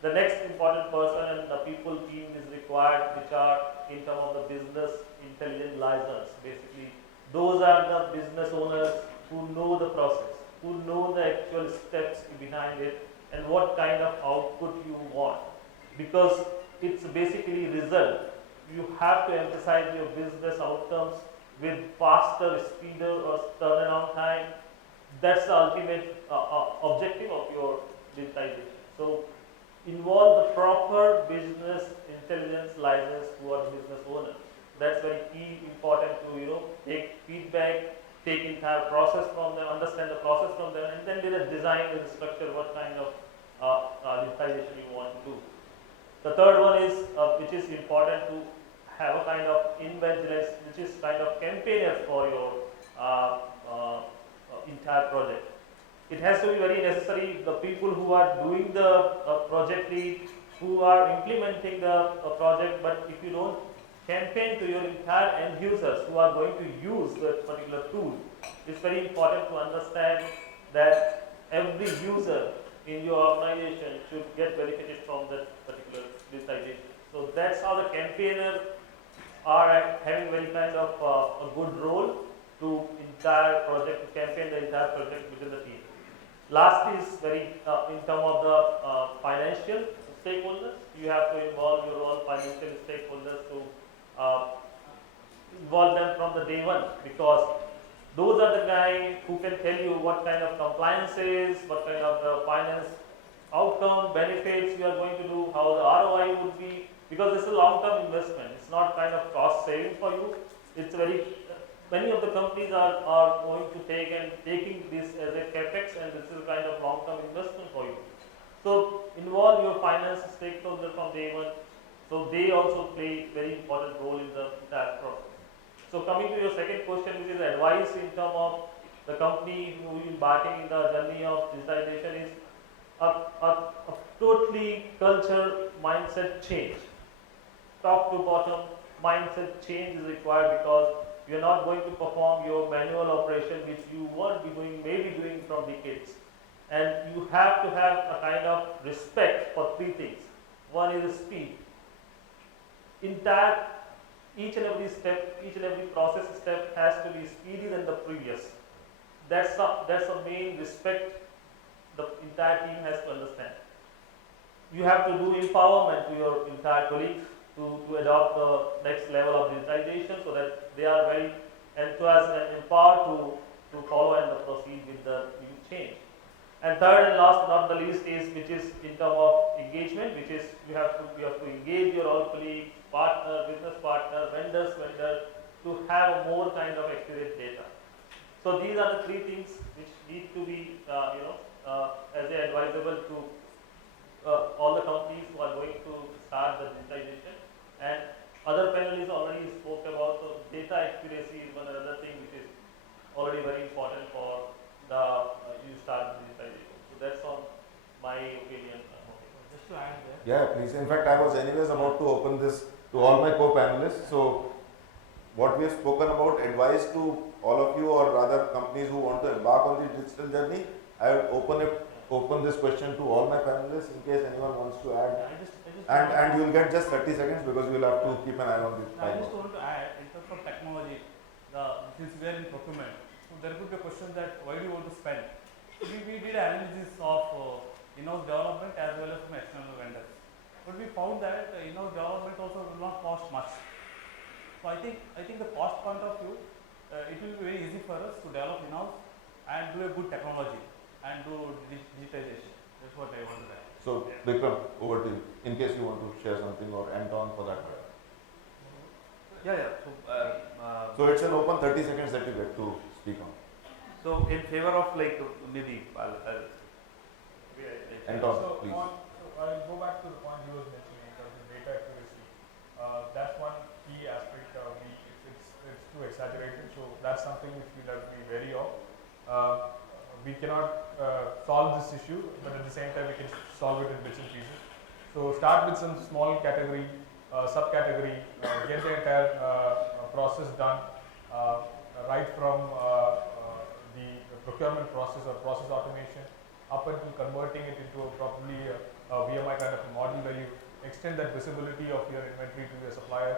The next important person and the people team is required, which are in terms of the business intelligence license. Basically, those are the business owners who know the process, who know the actual steps behind it and what kind of output you want. Because it's basically result. You have to emphasize your business outcomes with faster, speeder or turnaround time. That's the ultimate objective of your digitization. So involve the proper business intelligence license to our business owner. That's very key, important to take feedback, take entire process from them, understand the process from them, and then design the structure what kind of digitization you want to do. The third one is which is important to have a kind of invigilance, which is kind of campaigner for your entire project. It has to be very necessary, the people who are doing the project lead, who are implementing the project, but if you don't campaign to your entire end users who are going to use that particular tool, it's very important to understand that every user in your organization should get benefited from that particular digitization. So that's how the campaigners are having very kind of a good role to entire project, to campaign the entire project within the team. Last is very in terms of the financial stakeholders. You have to involve your own financial stakeholders to involve them from the day one, because those are the guys who can tell you what kind of compliance is, what kind of finance outcome, benefits you are going to do, how the ROI would be, because it's a long-term investment. It's not kind of cost saving for you. It's very many of the companies are going to taking this as a capex, and this is a kind of long-term investment for you. So involve your finance stakeholder from day one. So they also play very important role in the entire process. So coming to your second question, which is advice in terms of the company who is embarking in the journey of digitization, is a totally culture mindset change. Top to bottom mindset change is required, because you are not going to perform your manual operation which you won't be doing, maybe doing from decades. And you have to have a kind of respect for three things. One is speed. Entire each and every step, each and every process step has to be speedier than the previous. That's a main respect the entire team has to understand. You have to do empowerment to your entire colleagues to adopt the next level of digitization, so that they are very enthusiastic and empowered to follow and proceed with the new change. And third and last but not the least is, which is in terms of engagement, which is you have to engage your all colleagues, partner, business partner, vendor, to have more kind of accurate data. So these are the three things which need to be as advisable to all the companies who are going to start the digitization. And other panelists already spoke about, so data accuracy is one other thing which is already very important for the you start digitization. So that's on my opinion. Just to add there. Yeah, please. In fact, I was anyways about to open this to all my co-panelists. So what we have spoken about, advice to all of you, or rather companies who want to embark on the digital journey, I would open this question to all my panelists in case anyone wants to add. And you will get just 30 seconds, because you will have to keep an eye on the I time. just want to add, in terms of technology, since we are in procurement, so there could be a question that why do you want to spend? We did analysis of in-house development as well as from external vendors. But we found that in-house development also will not cost much. So I think the cost point of view, it will be very easy for us to develop in-house and do a good technology and do digitization. That's what I want to say. So Vikram, over to you. In case you want to share something, or Anton for that matter. Yeah. So it's an open 30 seconds that you get to speak on. So in favor of like maybe Anton, So please. I'll go back to the point you was mentioning in terms of data accuracy. That's one key aspect. It's too exaggerated, so that's something which we'll have to be wary of. We cannot solve this issue, but at the same time we can solve it in bits and pieces. So start with some small category, subcategory, get the entire process done, right from the procurement process or process automation up until converting it into a properly VMI kind of a model where you extend that visibility of your inventory to your supplier.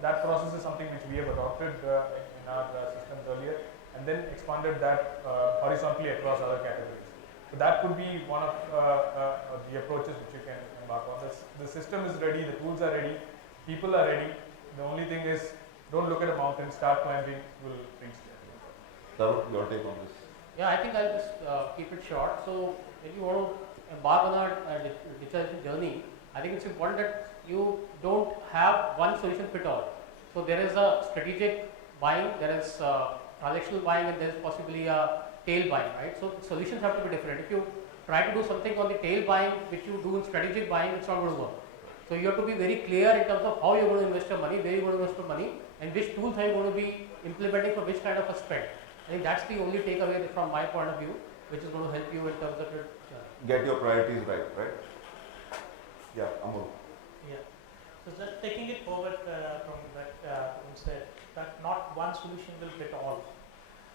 That process is something which we have adopted in our systems earlier, and then expanded that horizontally across other categories. So that could be one of the approaches which you can embark on. The system is ready, the tools are ready, people are ready. The only thing is, don't look at a mountain, start climbing, you'll reach there. Tarun, your take on this? Yeah, I think I'll just keep it short. So when you want to embark on a digitalization journey, I think it's important that you don't have one solution fit all. So there is a strategic buying, there is transactional buying, and there is possibly a tail buying, right? So solutions have to be different. If you try to do something on the tail buying, which you do in strategic buying, it's not going to work. So you have to be very clear in terms of how you're going to invest your money, where you're going to invest your money, and which tools are you going to be implementing for which kind of a spend. I think that's the only takeaway from my point of view, which is going to help you in terms of your journey. Get your priorities right, right? Yeah, Amol. Yeah. So just taking it forward from that instead, that not one solution will fit all.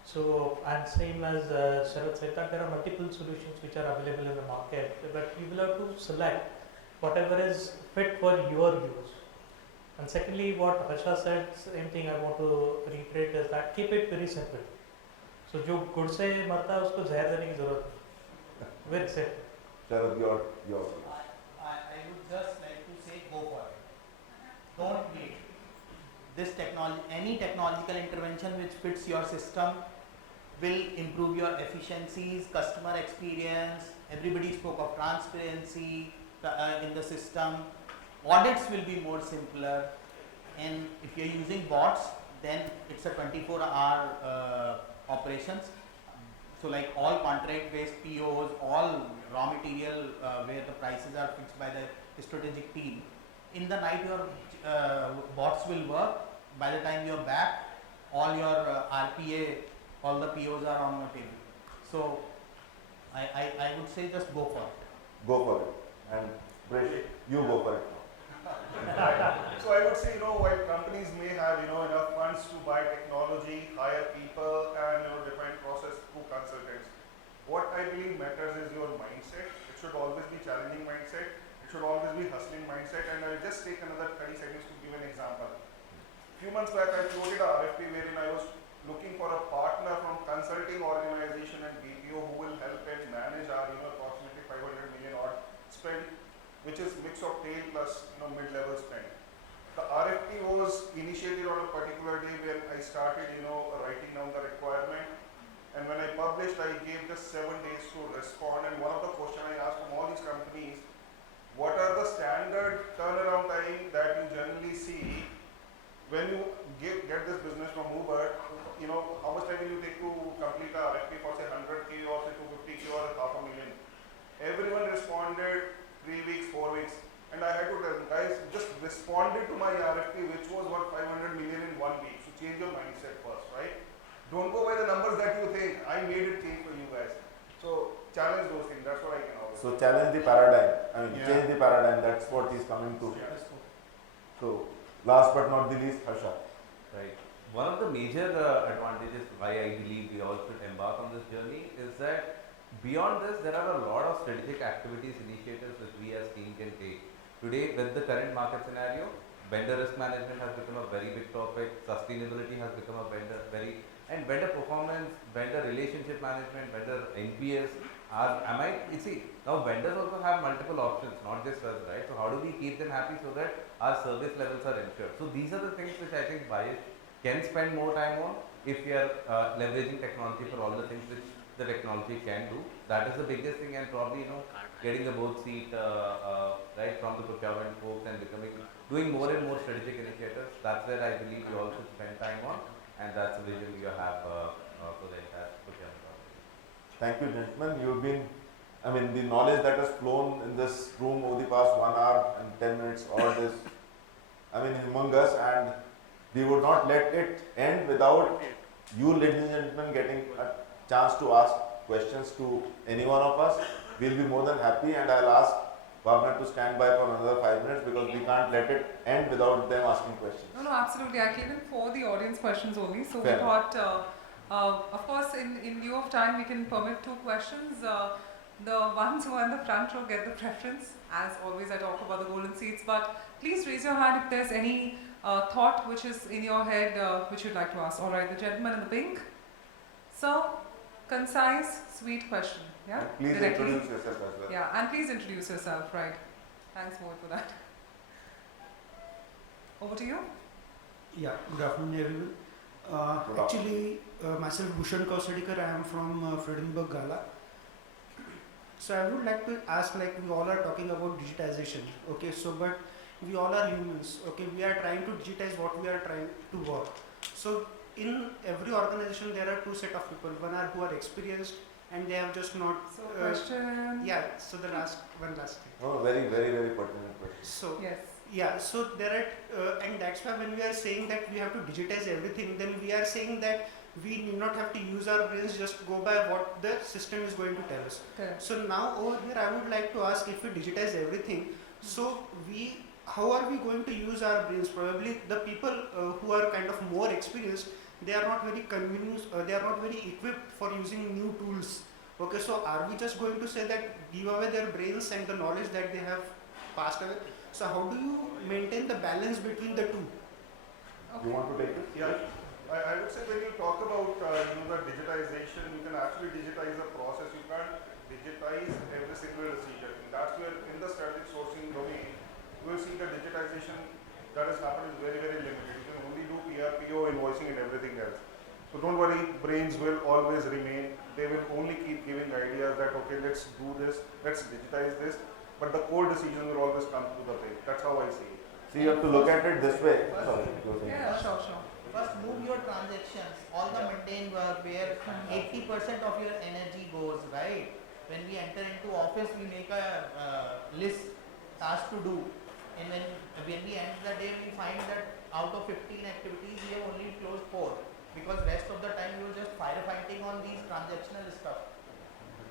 So, and same as Sharad said, that there are multiple solutions which are available in the market, but you will have to select whatever is fit for your use. And secondly, what Harsha said, same thing I want to reiterate is that keep it very simple. So जो गुड़ से मरता है उसको जहर देने की जरूरत नहीं. Very simple. Sharad, your I would just like to say go for it. Don't wait. This technology, any technological intervention which fits your system will improve your efficiencies, customer experience. Everybody spoke of transparency in the system. Audits will be more simpler, and if you're using bots, then it's a 24-hour operations. So like all contract-based POs, all raw material where the prices are fixed by the strategic team. In the night your bots will work. By the time you're back, all your RPA, all the POs are on your table. So I would say just go for it. go for it. And Brish, you go for it. So I would say, while companies may have, enough funds to buy technology, hire people, and, define process through consultants, what I believe matters is your mindset. It should always be challenging mindset. It should always be hustling mindset. And I'll just take another 30 seconds to give an example. A few months back, I floated a RFP wherein I was looking for a partner from consulting organization and BPO who will help and manage our, approximately 500 million odd spend, which is mix of tail plus, mid-level spend. The RFP was initiated on a particular day when I started, writing down the requirement. And when I published, I gave just 7 days to respond. And one of the questions I asked from all these companies, what are the standard turnaround time that you generally see when you get this business from Uber? How much time will you take to complete a RFP for say 100K or say 250K or $500,000? Everyone responded 3 weeks, 4 weeks. And I had to tell them, guys, just responded to my RFP, which was worth 500 million in 1 week. So change your mindset first, right? Don't go by the numbers that you think. I made it change for you guys. So challenge those things. That's what I can always. So challenge the paradigm. Yeah. Change the paradigm. That's what he's coming to. So last but not the least, Harsha. Right. One of the major advantages why I believe we all should embark on this journey is that beyond this, there are a lot of strategic activities, initiatives which we as team can take. Today, with the current market scenario, vendor risk management has become a very big topic. Sustainability has become a very and vendor performance, vendor relationship management, vendor NPS you see, now vendors also have multiple options, not just us, right? So how do we keep them happy so that our service levels are ensured? So these are the things which I think buyers can spend more time on if we are leveraging technology for all the things which the technology can do. That is the biggest thing, and probably getting the both seat right from the procurement folks and doing more and more strategic initiatives. That's where I believe we all should spend time on, and that's the vision we have for the entire procurement. Thank you, gentlemen. You've been, I mean, the knowledge that has flown in this room over the past 1 hour and 10 minutes, all this, I mean, humongous, and we would not let it end without you, ladies and gentlemen, getting a chance to ask questions to any one of us. We'll be more than happy, and I'll ask Bhavna to stand by for another 5 minutes because we can't let it end without them asking questions. No, absolutely. I came in for the audience questions only. So Fair. we thought, of course, in lieu of time, we can permit 2 questions. The ones who are in the front row get the preference. As always, I talk about the golden seats. But please raise your hand if there's any thought which is in your head which you'd like to ask. All right, the gentleman in the pink. So, concise, sweet question. Yeah. Please Directly. introduce yourself as well. Yeah, and please introduce yourself. Right. Thanks, Mohit, for that. Over to you. Yeah, good afternoon everyone. Good Actually, myself Bhushan Kausadikar, I am from Friedenberg Gala. So I would like to ask, like we all are talking about digitization, okay, so but we all are humans, okay, we are trying to digitize what we are trying to work. So in every organization there are 2 set of people, one are who are experienced and they have just not. So question. Yeah, so the last thing. Oh, very, very, very pertinent question. So Yes. yeah, so there are, and that's why when we are saying that we have to digitize everything, then we are saying that we need not have to use our brains, just go by what the system is going to tell us. Correct. So now over here I would like to ask, if we digitize everything, so how are we going to use our brains? Probably the people who are kind of more experienced, they are not very convinced, they are not very equipped for using new tools. Okay, so are we just going to say that give away their brains and the knowledge that they have passed away? So how do you maintain the balance between the two? Okay. You want to take it? Yeah, I would say when you talk about the digitization, you can actually digitize the process. You can't digitize every single decision. That's where in the strategic sourcing domain, you will see the digitization that has happened is very, very limited. You can only do PRPO, invoicing and everything else. So don't worry, brains will always remain. They will only keep giving ideas that, okay, let's do this, let's digitize this. But the core decision will always come to the brain. That's how I see it. So you have to look at it this way. Sorry, go ahead. Yeah, sure. First, move your transactions, all the mundane work where 80% of your energy goes, right? When we enter into office, we make a list, task to do. And when we end the day, we find that out of 15 activities, we have only closed 4. Because rest of the time, you are just firefighting on these transactional stuff,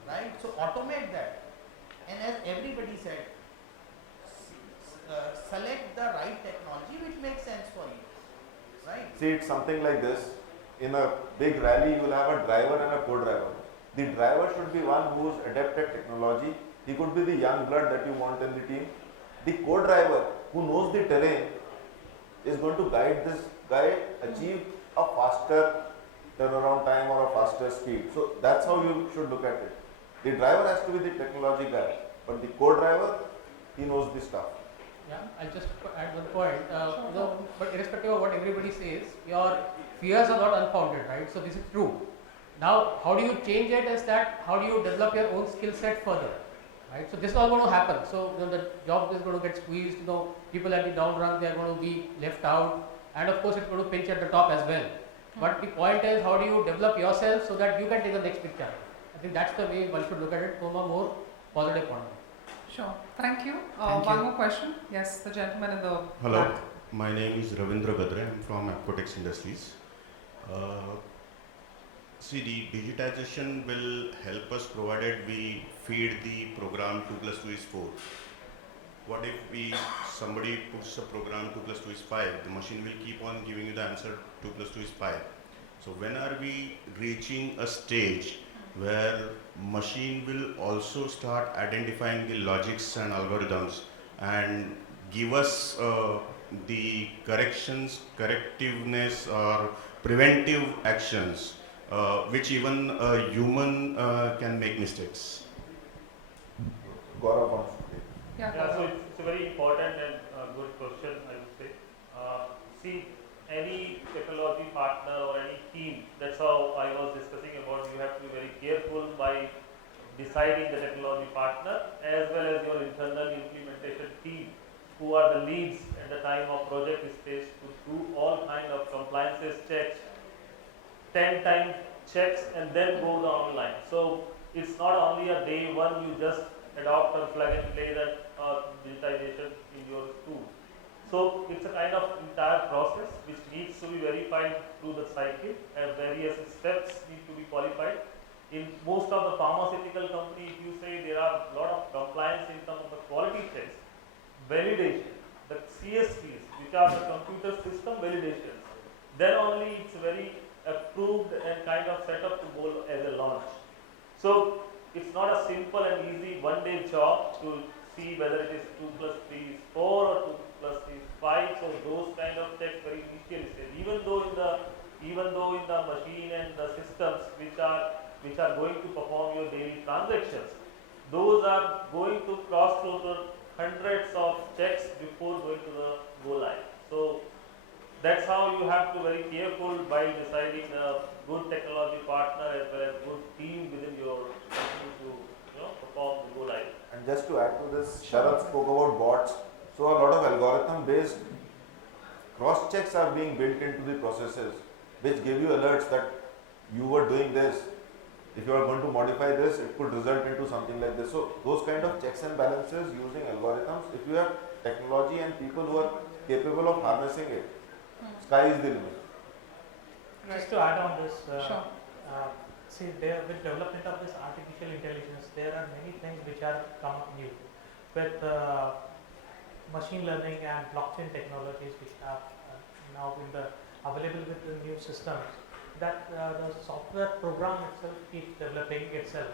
right? So automate that. And as everybody said, select the right technology which makes sense for you, right? See, it's something like this. In a big rally, you will have a driver and a co-driver. The driver should be one who is adept at technology. He could be the young blood that you want in the team. The co-driver who knows the terrain is going to guide this guy achieve a faster turnaround time or a faster speed. So that's how you should look at it. The driver has to be the technology guy, but the co-driver, he knows the stuff. Yeah, I'll just add one point. But irrespective of what everybody says, your fears are not unfounded, right? So this is true. Now, how do you change it is that how do you develop your own skill set further, right? So this is all going to happen. So the job is going to get squeezed. People at the down rung, they are going to be left out, and of course it's going to pinch at the top as well. But the point is, how do you develop yourself so that you can take the next big challenge? I think that's the way one should look at it from a more positive point of view. Sure. Thank you. Thank One you. more question. Yes, the gentleman in the Hello, back. my name is Ravindra Gadre. I'm from Apcotex Industries. See, the digitization will help us provided we feed the program 2 plus 2 is 4. What if somebody puts a program 2 plus 2 is 5? The machine will keep on giving you the answer 2 plus 2 is 5. So when are we reaching a stage where machine will also start identifying the logics and algorithms and give us the correctiveness or preventive actions, which even a human can make mistakes. Gaurav wants to take. Yeah, Yeah, so it's a very important and good question, I would say. See, any technology partner or any team, that's how I was discussing about, you have to be very careful by deciding the technology partner as well as your internal implementation team, who are the leads at the time of project stage to do all kind of compliances checks, 10 times checks, and then go the online. So it's not only a day one you just adopt or plug and play that digitization in your tool. So it's a kind of entire process which needs to be verified through the cycle, and various steps need to be qualified. In most of the pharmaceutical companies, if you say there are a lot of compliance in terms of the quality checks, validation, the CSPs, which are the computer system validations, then only it's very approved and kind of set up to go as a launch. So it's not a simple and easy one-day job to see whether it is 2 plus 3 is 4 or 2 plus 3 is 5. So those kind of checks very initial stage. Even though in the machine and the systems which are going to perform your daily transactions, those are going to cross through the hundreds of checks before going to the go live. So that's how you have to be very careful while deciding a good technology partner as well as good team within your company to perform the go live. And just to add to this, Sharad spoke about bots. So a lot of algorithm based cross checks are being built into the processes, which give you alerts that you were doing this. If you are going to modify this, it could result into something like this. So those kind of checks and balances using algorithms, if you have technology and people who are capable of harnessing it, sky is the limit. Just to add on this, Sure. see, with development of this artificial intelligence, there are many things which are come up new. With machine learning and blockchain technologies which are now available with the new systems, that the software program itself keeps developing itself.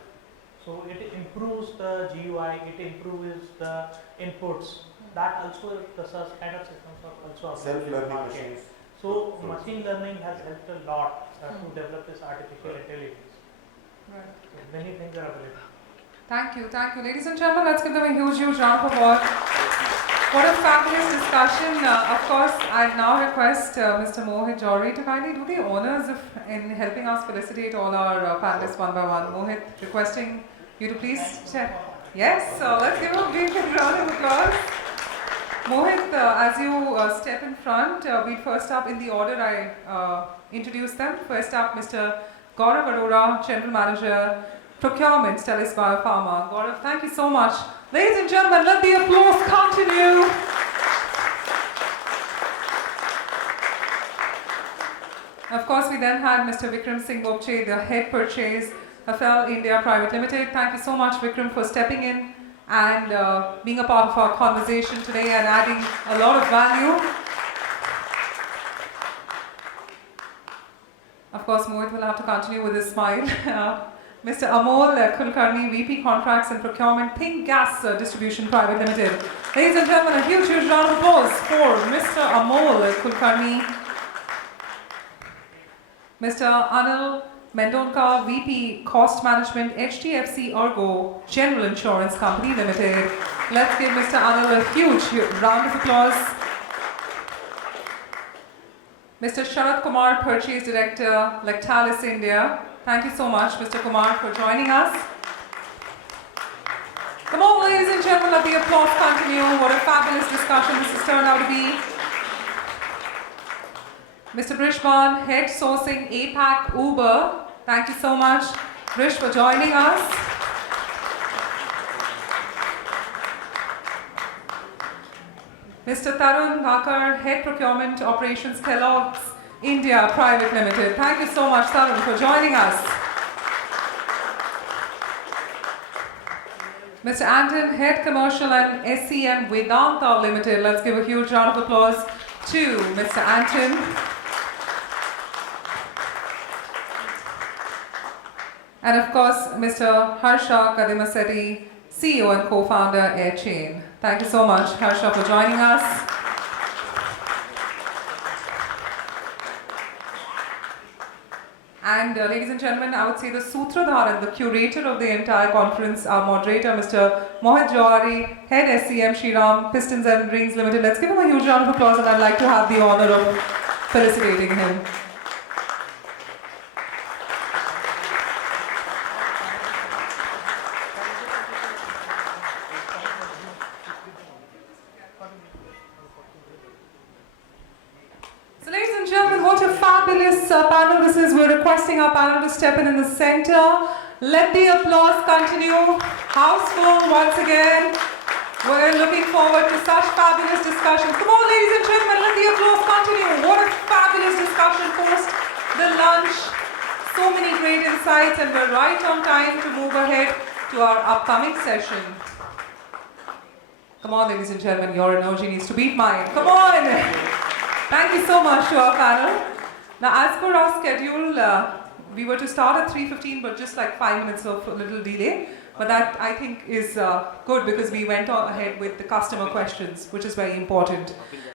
So it improves the GUI, it improves the inputs. That also, the such kind of systems are also available in the Self-learning market. machines. So machine learning has helped a lot to develop this artificial intelligence. Right. So many things are available. Thank you, thank you. Ladies and gentlemen, let's give them a huge, huge round of applause. What a fabulous discussion. Of course, I now request Mr. Mohit Jauhari to kindly do the honors in helping us felicitate all our panelists one by one. Mohit, requesting you to please share. Yes, so let's give a big round of applause. Mohit, as you step in front, we first up in the order I introduced them. First up, Mr. Gaurav Arora, General Manager, Procurement, Stelis Biopharma. Gaurav, thank you so much. Ladies and gentlemen, let the applause continue. Of course, we then had Mr. Vikram Singh Bopche, the head purchase, Hafele India Private Limited. Thank you so much, Vikram, for stepping in and being a part of our conversation today and adding a lot of value. Of course, Mohit will have to continue with his smile. Mr. Amol, Kulkarni, VP Contracts and Procurement, Think Gas Distribution Private Limited. Ladies and gentlemen, a huge, huge round of applause for Mr. Amol Kulkarni. Mr. Anil, Mendonca, VP Cost Management, HDFC ERGO General Insurance Company Limited. Let's give Mr. Anil a huge round of applause. Mr. Sharad Kumar, Purchase Director, LACTALIS India. Thank you so much, Mr. Kumar, for joining us. Come on, ladies and gentlemen, let the applause continue. What a fabulous discussion this has turned out to be. Mr. Brish, Bhan, Head Sourcing-APAC Uber. Thank you so much, Brish, for joining us. Mr. Tarun, Gakhar, Head Procurement Operations, Kellogg India Private Limited. Thank you so much, Tarun, for joining us. Mr. Anton, Head Commercial and SCM Vedanta Limited. Let's give a huge round of applause to Mr. Anton. And of course, Mr. Harsha Kadimasetti, CEO and co-founder, AirChain. Thank you so much, Harsha, for joining us. And ladies and gentlemen, I would say the Sutradhar and the curator of the entire conference, our moderator, Mr. Mohit Jauhari, head SCM Shriram, Pistons and Rings Limited. Let's give him a huge round of applause, and I'd like to have the honor of felicitating him. So ladies and gentlemen, what a fabulous panel this is. We're requesting our panel to step in the center. Let the applause continue. House full once again. We're looking forward to such fabulous discussions. Come on, ladies and gentlemen, let the applause continue. What a fabulous discussion post the lunch. So many great insights, and we're right on time to move ahead to our upcoming session. Come on, ladies and gentlemen, your energy needs to beat mine. Come on! Thank you so much to our panel. Now, as per our schedule, we were to start at 3:15, but just like 5 minutes of a little delay. But that, I think, is good because we went on ahead with the customer questions, which is very important.